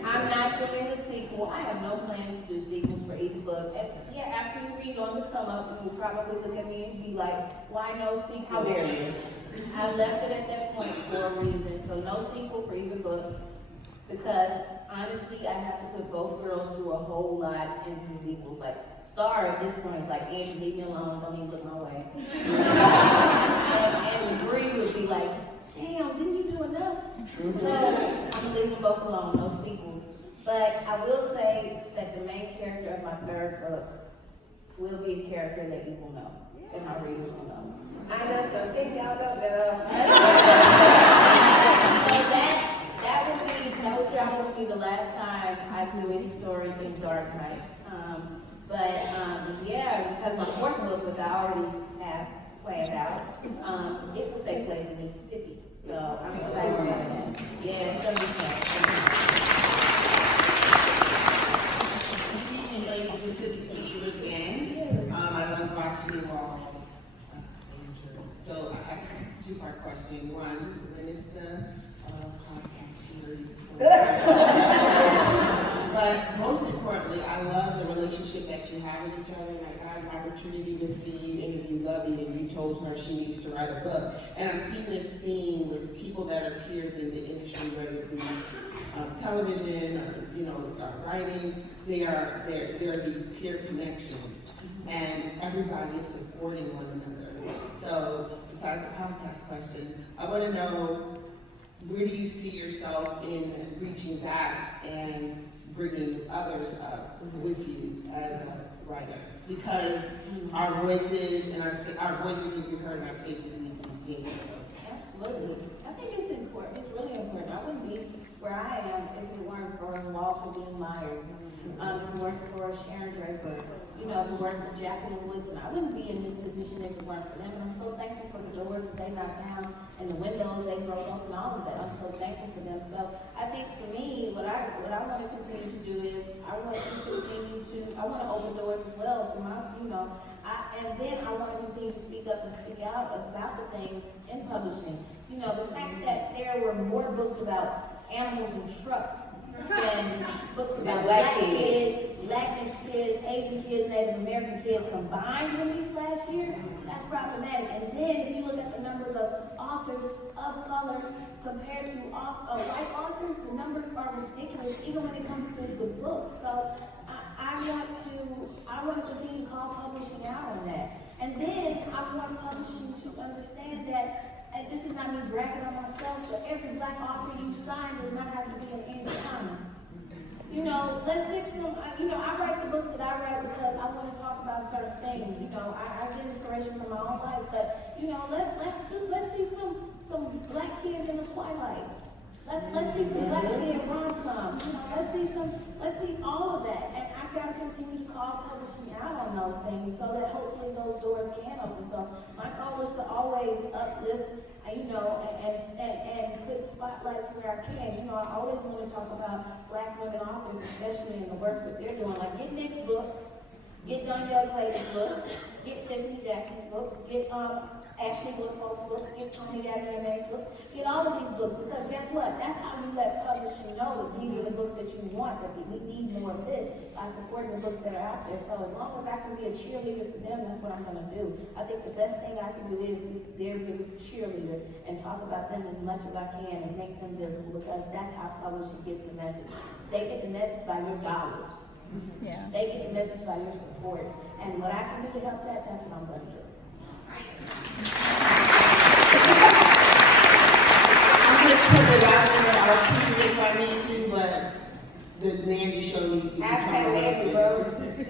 I'm not doing a sequel. I have no plans to do sequels for either book. And yeah, after you read On the Come Up, you will probably look at me and be like, why no sequel? How dare you? I left it at that point for a reason, so no sequel for either book. Because honestly, I have to put both girls through a whole lot in some sequels. Like, Star at this point is like, Angie, leave me alone, don't even look my way. and Bree would be like, damn, didn't you do enough? So I'm leaving them both alone, no sequels. But I will say that the main character of my third book will be a character that you will know, and my readers will know. I know something y'all don't know. So that would be, no doubt would be the last time I do any story in Dark Nights. Yeah, because my fourth book, which I already have planned out, it will take place in Mississippi. So I'm excited about that. Yeah, it's gonna be fun. Ladies, it's good to see you again. I love watching you all. So I have a two-part question. One, when is the podcast series? But most importantly, I love the relationship that you have with each other. And I got an opportunity to see you interview Lovey, and you told her she needs to write a book. And I'm seeing this theme with people that are peers in the industry, whether it be television or writing. There are these peer connections, and everybody is supporting one another. So besides the podcast question, I want to know, where do you see yourself in reaching back and bringing others up with you as a writer? Because our voices and our voices need to be heard, and our faces need to be seen. Absolutely. I think it's important. It's really important. I wouldn't be where I am if it weren't for Walter Dean Myers, if it weren't for Sharon Draper, if it weren't for Jacqueline Woodson. I wouldn't be in this position if it weren't for them. And I'm so thankful for the doors that they knocked down and the windows they broke open, all of that. I'm so thankful for them. So I think for me, what I want to continue to do is I want to open doors as well for my, and then I want to continue to speak up and speak out about the things in publishing. The fact that there were more books about animals and trucks than books about black kids, Latinx kids, Asian kids, Native American kids combined released last year, that's problematic. And then if you look at the numbers of authors of color compared to white authors, the numbers are ridiculous, even when it comes to the books. So I want to continue to call publishing out on that. And then I want publishing to understand that, and this is not me bragging on myself, but every black author you sign does not have to be an Angie Thomas. Let's get some, I write the books that I write because I want to talk about certain things. I get inspiration from my own life, but, let's see some black kids in the twilight. Let's see some black kid rom-coms. Let's see all of that. And I gotta continue to call publishing out on those things so that hopefully those doors can open. So my goal is to always uplift, and put spotlights where I can. I always want to talk about black women authors, especially in the works that they're doing. Like, get Nick's books, get Danielle Clayton's books, get Tiffany Jackson's books, get Ashley Woodfolk's books, get Tony Gabbardier's books, get all of these books, because guess what? That's how you let publishing know that these are the books that you want, that we need more of this, by supporting the books that are out there. So as long as I can be a cheerleader for them, that's what I'm going to do. I think the best thing I can do is be their biggest cheerleader and talk about them as much as I can and make them visible, because that's how publishing gets the message. They get the message by your dollars. Yeah. They get the message by your support. And what I can do to help that, that's what I'm going to do. I'm just putting it out there, our team if I need to, but the Nandy show needs to be Hashtag Nandy, bro. We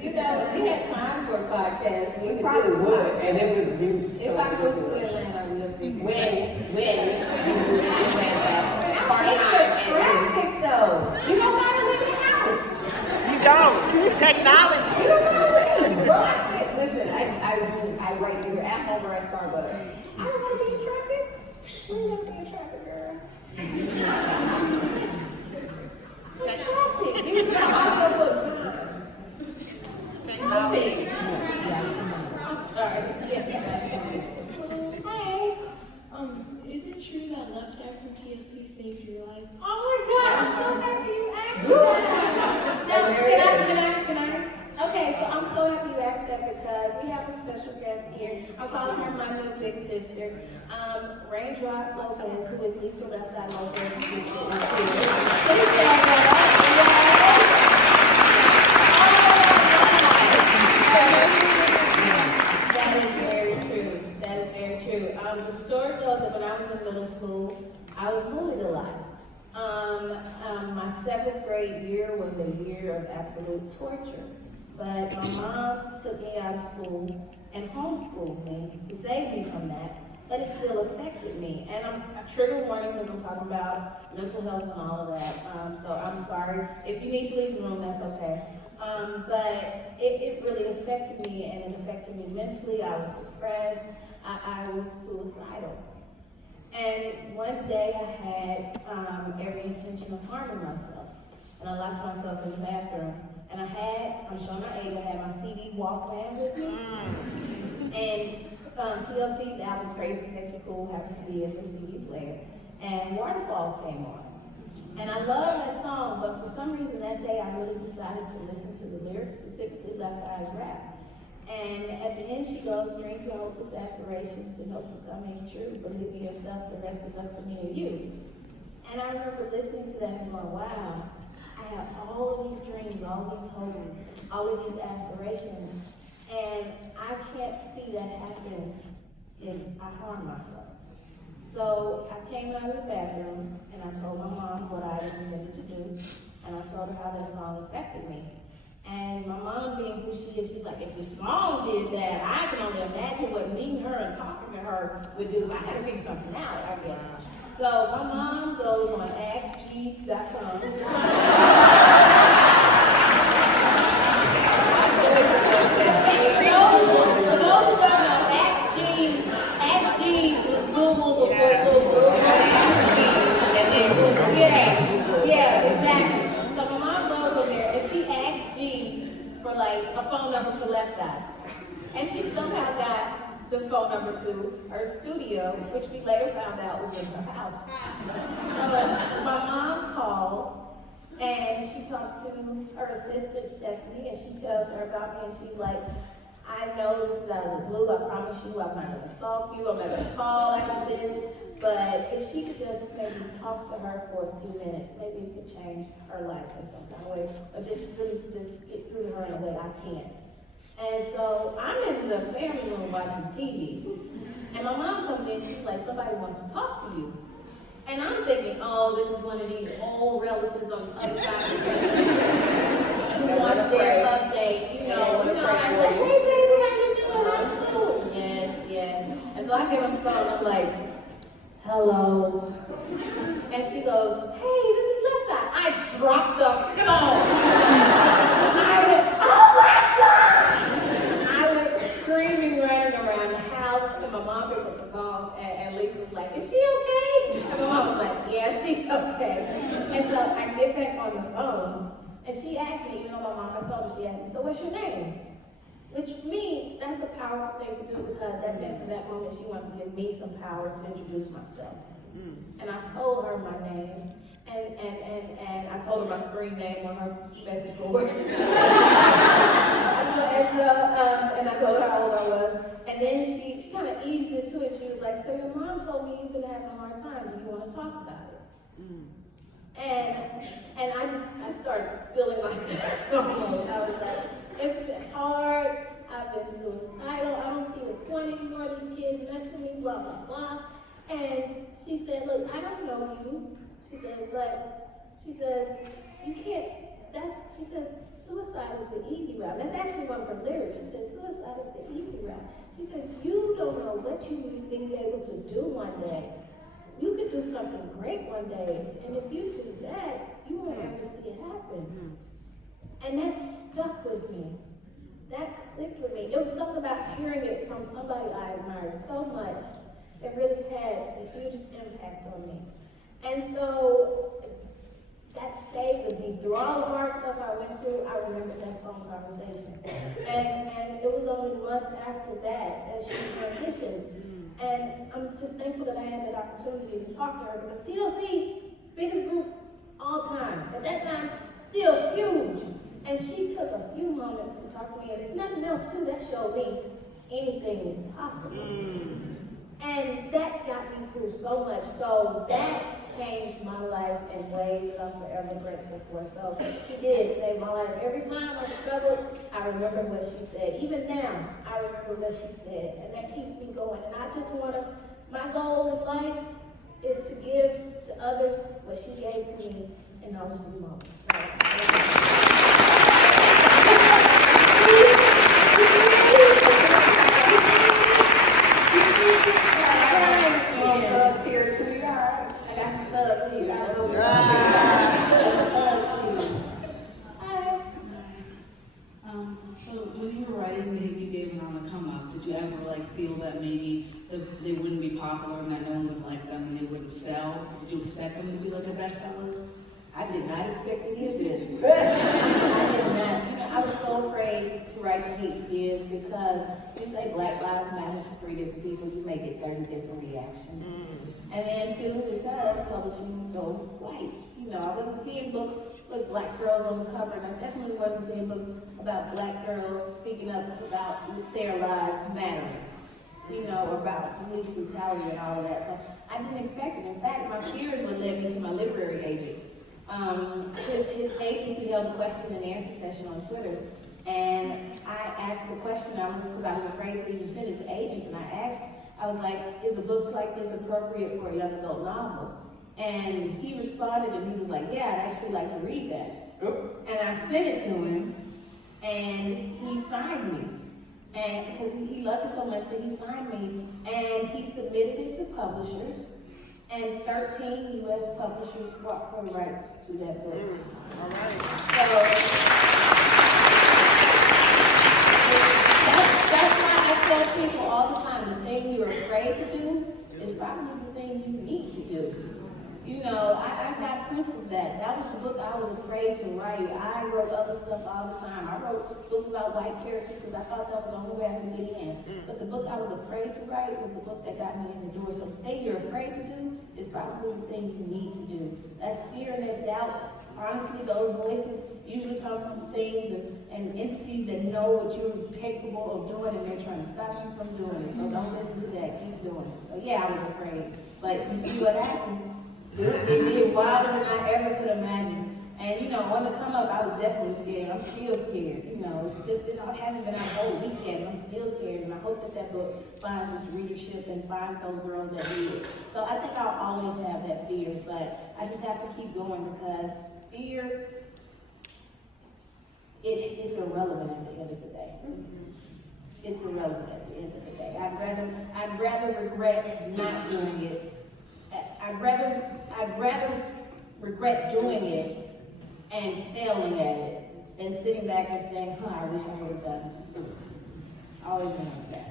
had time for a podcast. We Probably would, and it was If I go to Atlanta, we'll be when traffic though. you don't want to leave the house. You don't. Technology. You don't want to leave. Bro, listen, I write either at home or at Starbucks. I don't want to be in traffic. We don't want to be in traffic, girl. Traffic. You got audiobook. Traffic. I'm sorry. ask that because we have a special guest here. I'm calling her my new big sister. Raindrop Lopez, who is Lisa Left Eye Lopez's sister, is here. Please tell That is very true. That is very true. The story goes that when I was in middle school, I was bullied a lot. My 7th grade year was a year of absolute torture. But my mom took me out of school and homeschooled me to save me from that. But it still affected me. And a trigger warning because I'm talking about mental health and all of that. So I'm sorry. If you need to leave the room, that's okay. But it really affected me, and it affected me mentally. I was depressed. I was suicidal. And one day I had every intention of harming myself. And I locked myself in the bathroom. And I'm showing my age, I had my CD Walkman with me. And TLC's album, Crazy Sexy Cool, happened to be as a CD player. And Waterfalls came on. And I love that song, but for some reason that day I really decided to listen to the lyrics, specifically Left Eye's rap. And at the end she goes, dreams are hopeless aspirations and hopes of coming true. Believe in yourself, the rest is up to me and you. And I remember listening to that and going, wow, I have all of these dreams, all of these hopes, all of these aspirations, and I can't see that happen if I harm myself. So I came out of the bathroom and I told my mom what I intended to do, and I told her how that song affected me. And my mom, being who she is, she's like, if the song did that, I can only imagine what meeting her and talking to her would do. So I gotta figure something out, I guess. So my mom goes on AskJeeves.com. For those who don't know, Ask Jeeves was Google before Google. Yeah, exactly. So my mom goes over there and she asks Jeeves for like a phone number for Left Eye. And she somehow got the phone number to her studio, which we later found out was in her house. So my mom calls and she talks to her assistant Stephanie and she tells her about me and she's like, I know this is out of the blue, I promise you I'm not gonna stalk you, I'm not gonna call after this, but if she could just maybe talk to her for a few minutes, maybe it could change her life in some kind of way, or just really just get through to her in a way I can't. And so I'm in the family room watching TV. And my mom comes in, she's like, somebody wants to talk to you. And I'm thinking, oh, this is one of these old relatives on the other side of the country who wants their update, you know. I was like, hey baby, how you doing? How's school? Yes. And so I get on the phone, I'm like, hello. And she goes, hey, this is Left Eye. I dropped the phone. I went, oh my God! Screaming, running around the house, and my mom picks up the phone, and Lisa's like, is she okay? And my mom was like, yeah, she's okay. And so I get back on the phone, and she asked me, you know, my mom, I told her, she asked me, so what's your name? Which for me, that's a powerful thing to do because that meant for that moment she wanted to give me some power to introduce myself. And I told her my name, and I told her my screen name on her message board. And I told her how old I was. And then she kind of eased into it. She was like, so your mom told me you've been having a hard time. Do you want to talk about it? And I started spilling my guts almost. I was like, it's been hard. I've been suicidal. I don't see the point anymore. These kids mess with me, blah, blah, blah. And she said, look, I don't know you. She says, you can't, she said, suicide is the easy route. That's actually one of her lyrics. She said, suicide is the easy route. She says, you don't know what you will be able to do one day. You could do something great one day. And if you do that, you won't ever see it happen. And that stuck with me. That clicked with me. It was something about hearing it from somebody I admired so much that really had the hugest impact on me. And so that stayed with me. Through all the hard stuff I went through, I remembered that phone conversation. And it was only months after that she transitioned. And I'm just thankful that I had that opportunity to talk to her because TLC, biggest group all time. At that time, still huge. And she took a few moments to talk to me, and if nothing else too, that showed me anything is possible. And that got me through so much. So that changed my life in ways that I'm forever grateful for. So she did save my life. Every time I struggled, I remember what she said. Even now, I remember what she said. And that keeps me going. And I just want to, my goal in life is to give to others what she gave to me in those few moments. I got some thug tears. So when you were writing the hate you gave and on the come up, did you ever feel that maybe they wouldn't be popular and that no one would like them and they wouldn't sell? Did you expect them to be a bestseller? I did not expect any of this. I did not. I was so afraid to write the hate you give because you say Black Lives Matter to 3 different people, you may get 30 different reactions. And then too, because publishing is so white. I wasn't seeing books with black girls on the cover, and I definitely wasn't seeing books about black girls speaking up about their lives mattering. About police brutality and all of that. So I didn't expect it. In fact, my fears would lead me to my literary agent. His agency held a question and answer session on Twitter, and I asked the question, because I was afraid to even send it to agents, and I was like, is a book like this appropriate for a young adult novel? And he responded and he was like, yeah, I'd actually like to read that. And I sent it to him, and he signed me. And because he loved it so much that he signed me, and he submitted it to publishers, and 13 U.S. publishers fought for rights to that book. All right. So that's why I tell people all the time, the thing you're afraid to do is probably the thing you need to do. I got proof of that. That was the book I was afraid to write. I wrote other stuff all the time. I wrote books about white characters because I thought that was the only way I could get in. But the book I was afraid to write was the book that got me in the door. So the thing you're afraid to do is probably the thing you need to do. That fear and that doubt, honestly, those voices usually come from things and entities that know what you're capable of doing, and they're trying to stop you from doing it. So don't listen to that. Keep doing it. So yeah, I was afraid. But you see what happened? It did wilder than I ever could imagine. And on the come up, I was definitely scared. I'm still scared. It hasn't been out whole weekend. I'm still scared, and I hope that book finds its readership and finds those girls that read it. So I think I'll always have that fear, but I just have to keep going because fear, it's irrelevant at the end of the day. It's irrelevant at the end of the day. I'd rather regret not doing it. I'd rather regret doing it and failing at it than sitting back and saying, I wish I would have done it. I always remember that.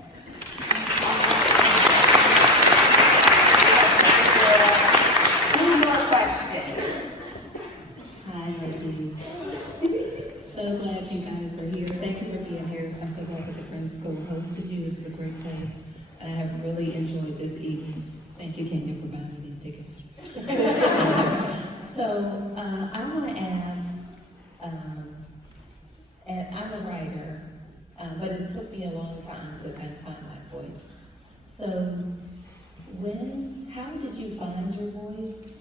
Two more questions. Hi, ladies. So glad you guys are here. Thank you for being here. I'm so glad that the Friends School hosted you. This is a great place. And I have really enjoyed this evening. Thank you, Kenya, for buying me these tickets. So, I want to ask, and I'm a writer, but it took me a long time to kind of find my voice. So, how did you find your voice,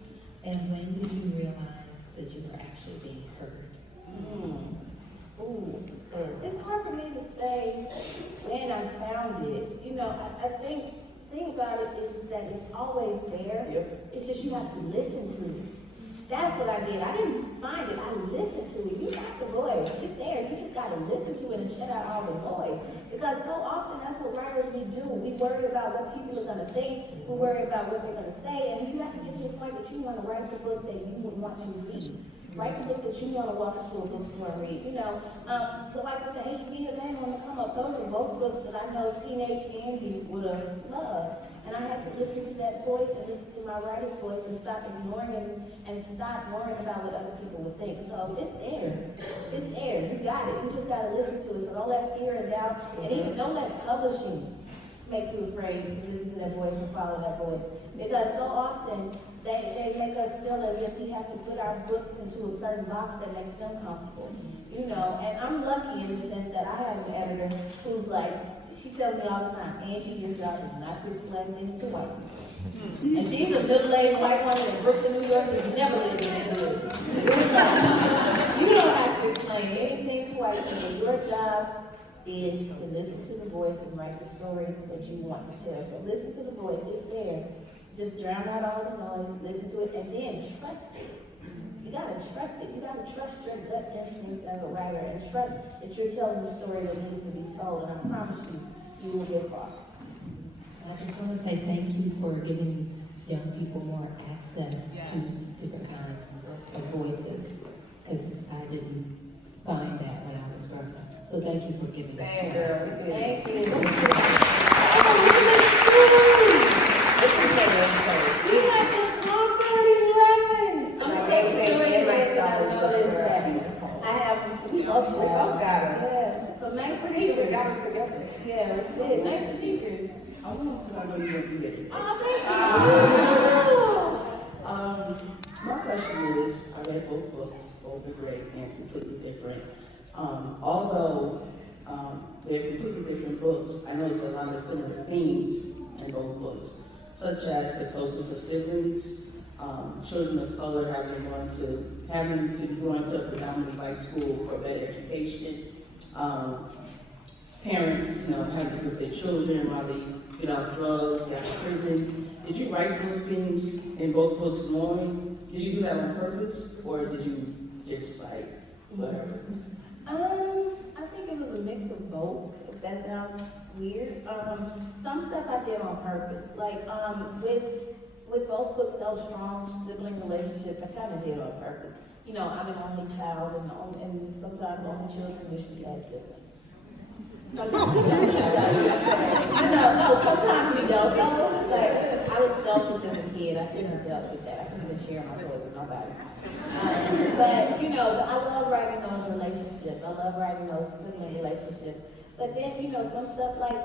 and when did you realize that you were actually being heard? It's hard for me to say when I found it. I think the thing about it is that it's always there. It's just you have to listen to it. That's what I did. I didn't find it. I listened to it. You got the voice. It's there. You just got to listen to it and shut out all the noise. Because so often that's what writers we do. We worry about what people are going to think. We worry about what they're going to say. And you have to get to the point that you want to write the book that you would want to read. Write the book that you want to walk into a bookstore and read. So like with the Hate Me Again on the come up, those are both books that I know teenage Angie would have loved. And I had to listen to that voice and listen to my writer's voice and stop ignoring it and stop worrying about what other people would think. So it's there. It's there. You got it. You just got to listen to it. So don't let fear and doubt, and even don't let publishing make you afraid to listen to that voice and follow that voice. Because so often, they make us feel as if we have to put our books into a certain box that makes them comfortable, you know. And I'm lucky in the sense that I have an editor who's like, she tells me all the time, Angie, your job is not to explain things to white people. And she's a middle-aged white woman in Brooklyn, New York, who's never lived in that hood. You don't have to explain anything to white people. Your job is to listen to the voice and write the stories that you want to tell. So listen to the voice, it's there. Just drown out all the noise, listen to it, and then trust it. You gotta trust it. You gotta trust your gut instincts as a writer and trust that you're telling the story that needs to be told. And I promise you, you will get far. I just want to say thank you for giving young people more access to different kinds of voices, because I didn't find that when I was growing up. So thank you for giving us that. Thank you. We have the Concord 11s. I'm so enjoying this. I noticed that. I have them sneakers. Yeah. So nice sneakers. Yeah, we did. Nice sneakers. I want because I know you're gonna be there. Oh, thank you. My question is, I read both books, both are great and completely different. Although they're completely different books, I know there's a lot of similar themes in both books, such as the closeness of siblings, children of color having to be going to a predominantly white school for better education, parents, having to put their children while they get out drugs, get out of prison. Did you write those things in both books knowing? Did you do that on purpose, or did you just like whatever? I think it was a mix of both, if that sounds weird. Some stuff I did on purpose. Like, with both books, those strong sibling relationships, I kind of did on purpose. I'm an only child, and sometimes only children wish we had siblings. Sometimes we don't. I know, no, sometimes we don't. No, like, I was selfish as a kid. I couldn't have dealt with that. I couldn't even share my toys with nobody. But I love writing those relationships. I love writing those sibling relationships. But then, some stuff like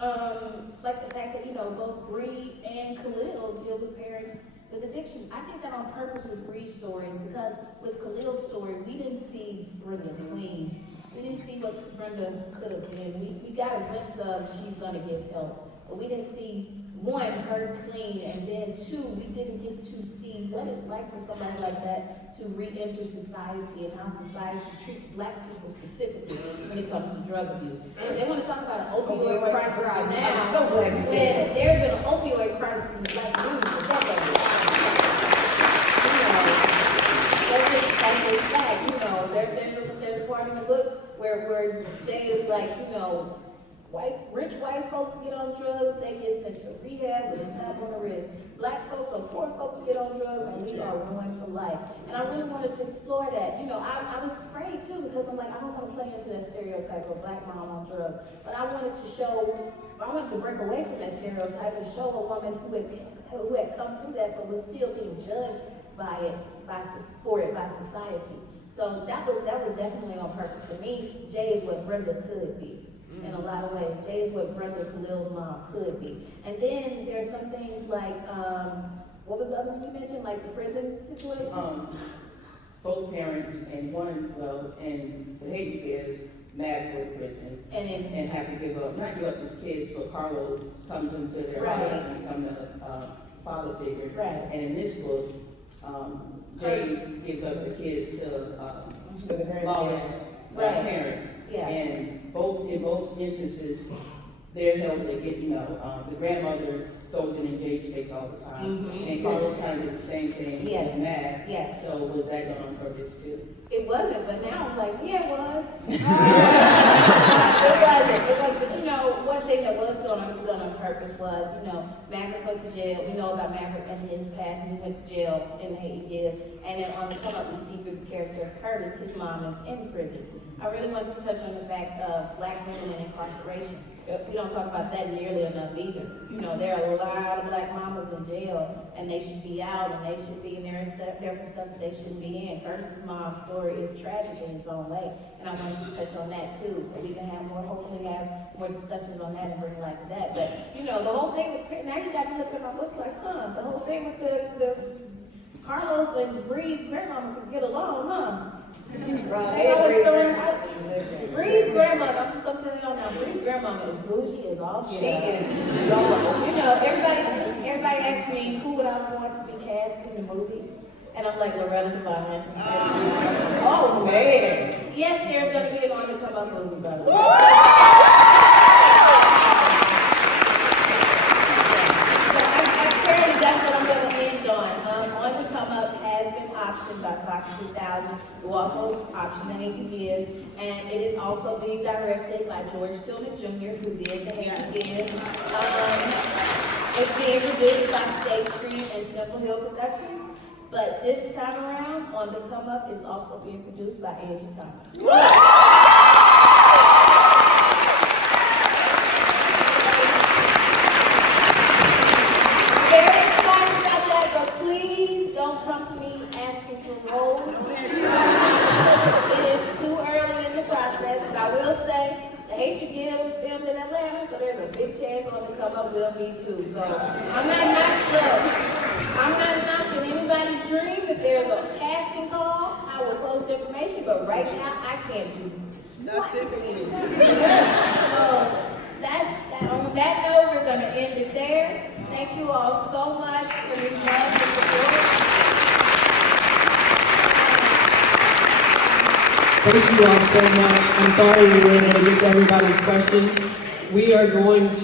the fact that, both Bree and Khalil deal with parents with addiction. I did that on purpose with Bree's story, because with Khalil's story, we didn't see Brenda clean. We didn't see what Brenda could have been. We got a glimpse of she's gonna get help, but we didn't see, one, her clean, and then two, we didn't get to see what it's like for somebody like that to re-enter society and how society treats Black people specifically when it comes to drug abuse. They want to talk about an opioid crisis now, when there's been an opioid crisis in the Black community for decades. There's a part in the book where Jay is like, rich white folks get on drugs, they get sent to rehab with a slap on the wrist. Black folks or poor folks get on drugs, and we are ruined for life. And I really wanted to explore that. I was afraid too, because I'm like, I don't want to play into that stereotype of Black mom on drugs. But I wanted to break away from that stereotype and show a woman who had come through that, but was still being judged for it by society. So that was definitely on purpose. For me, Jay is what Brenda could be. In a lot of ways, Jay is what Brenda Khalil's mom could be. And then there's some things like, what was the other one you mentioned, like the prison situation? Both parents and and the Haiti kid mad for the prison and have to not give up his kids, but Carlos comes into their lives and becomes a father figure. Right. And in this book, Jay gives up the kids to lawless parents. Yeah. And in both instances, they're held to get, the grandmother throws it in Jay's face all the time. Mm-hmm. And Carlos kind of did the same thing. Yes. He's mad. Yes. So was that done on purpose too? It wasn't, but now I'm like, yeah, it was. It wasn't. But one thing that was done on purpose was, Maverick went to jail. We know about Maverick and his past, and he went to jail in Haiti. And then on the come up, we see the character Curtis, his mom is in prison. I really wanted to touch on the fact of Black women in incarceration. We don't talk about that nearly enough either. You know, there are a lot of black mamas in jail, and they should be out, and they should be in there and stuff, there for stuff that they shouldn't be in. Curtis's mom's story is tragic in its own way, and I wanted to touch on that too, so we can have more, hopefully have more discussions on that and bring light to that. But, you know, the whole thing, now you got to look at my books like, the whole thing with the Carlos and Bree's grandmama could get along, They always throwing Bree's grandmother, I'm just gonna tell you now, Bree's grandmama is bougie as all get out. She is. You know, everybody asks me who would I want to be cast in the movie, and I'm like Loretta Devine. Oh man! Yes, there's gonna be an On the Come Up movie, by the way. That's what I'm gonna end on. On the Come Up has been optioned by Fox 2000. Who also optioned The Hate You Give, and it is also being directed by George Tillman Jr., who did The Hate You Give. It's being produced by State Street and Temple Hill Productions, but this time around, On the Come Up is also being produced by Angie Thomas. Please don't come to me asking for roles. It is too early in the process, but I will say The Hate You Give was filmed in Atlanta, so there's a big chance On the Come Up will be too. So I'm not knocking anybody's dream. If there's a casting call, I will post information, but right now I can't do nothing. So on that note, we're gonna end it there. Thank you all so much for this love and support. Thank you all so much. I'm sorry we weren't able to get to everybody's questions. We are going to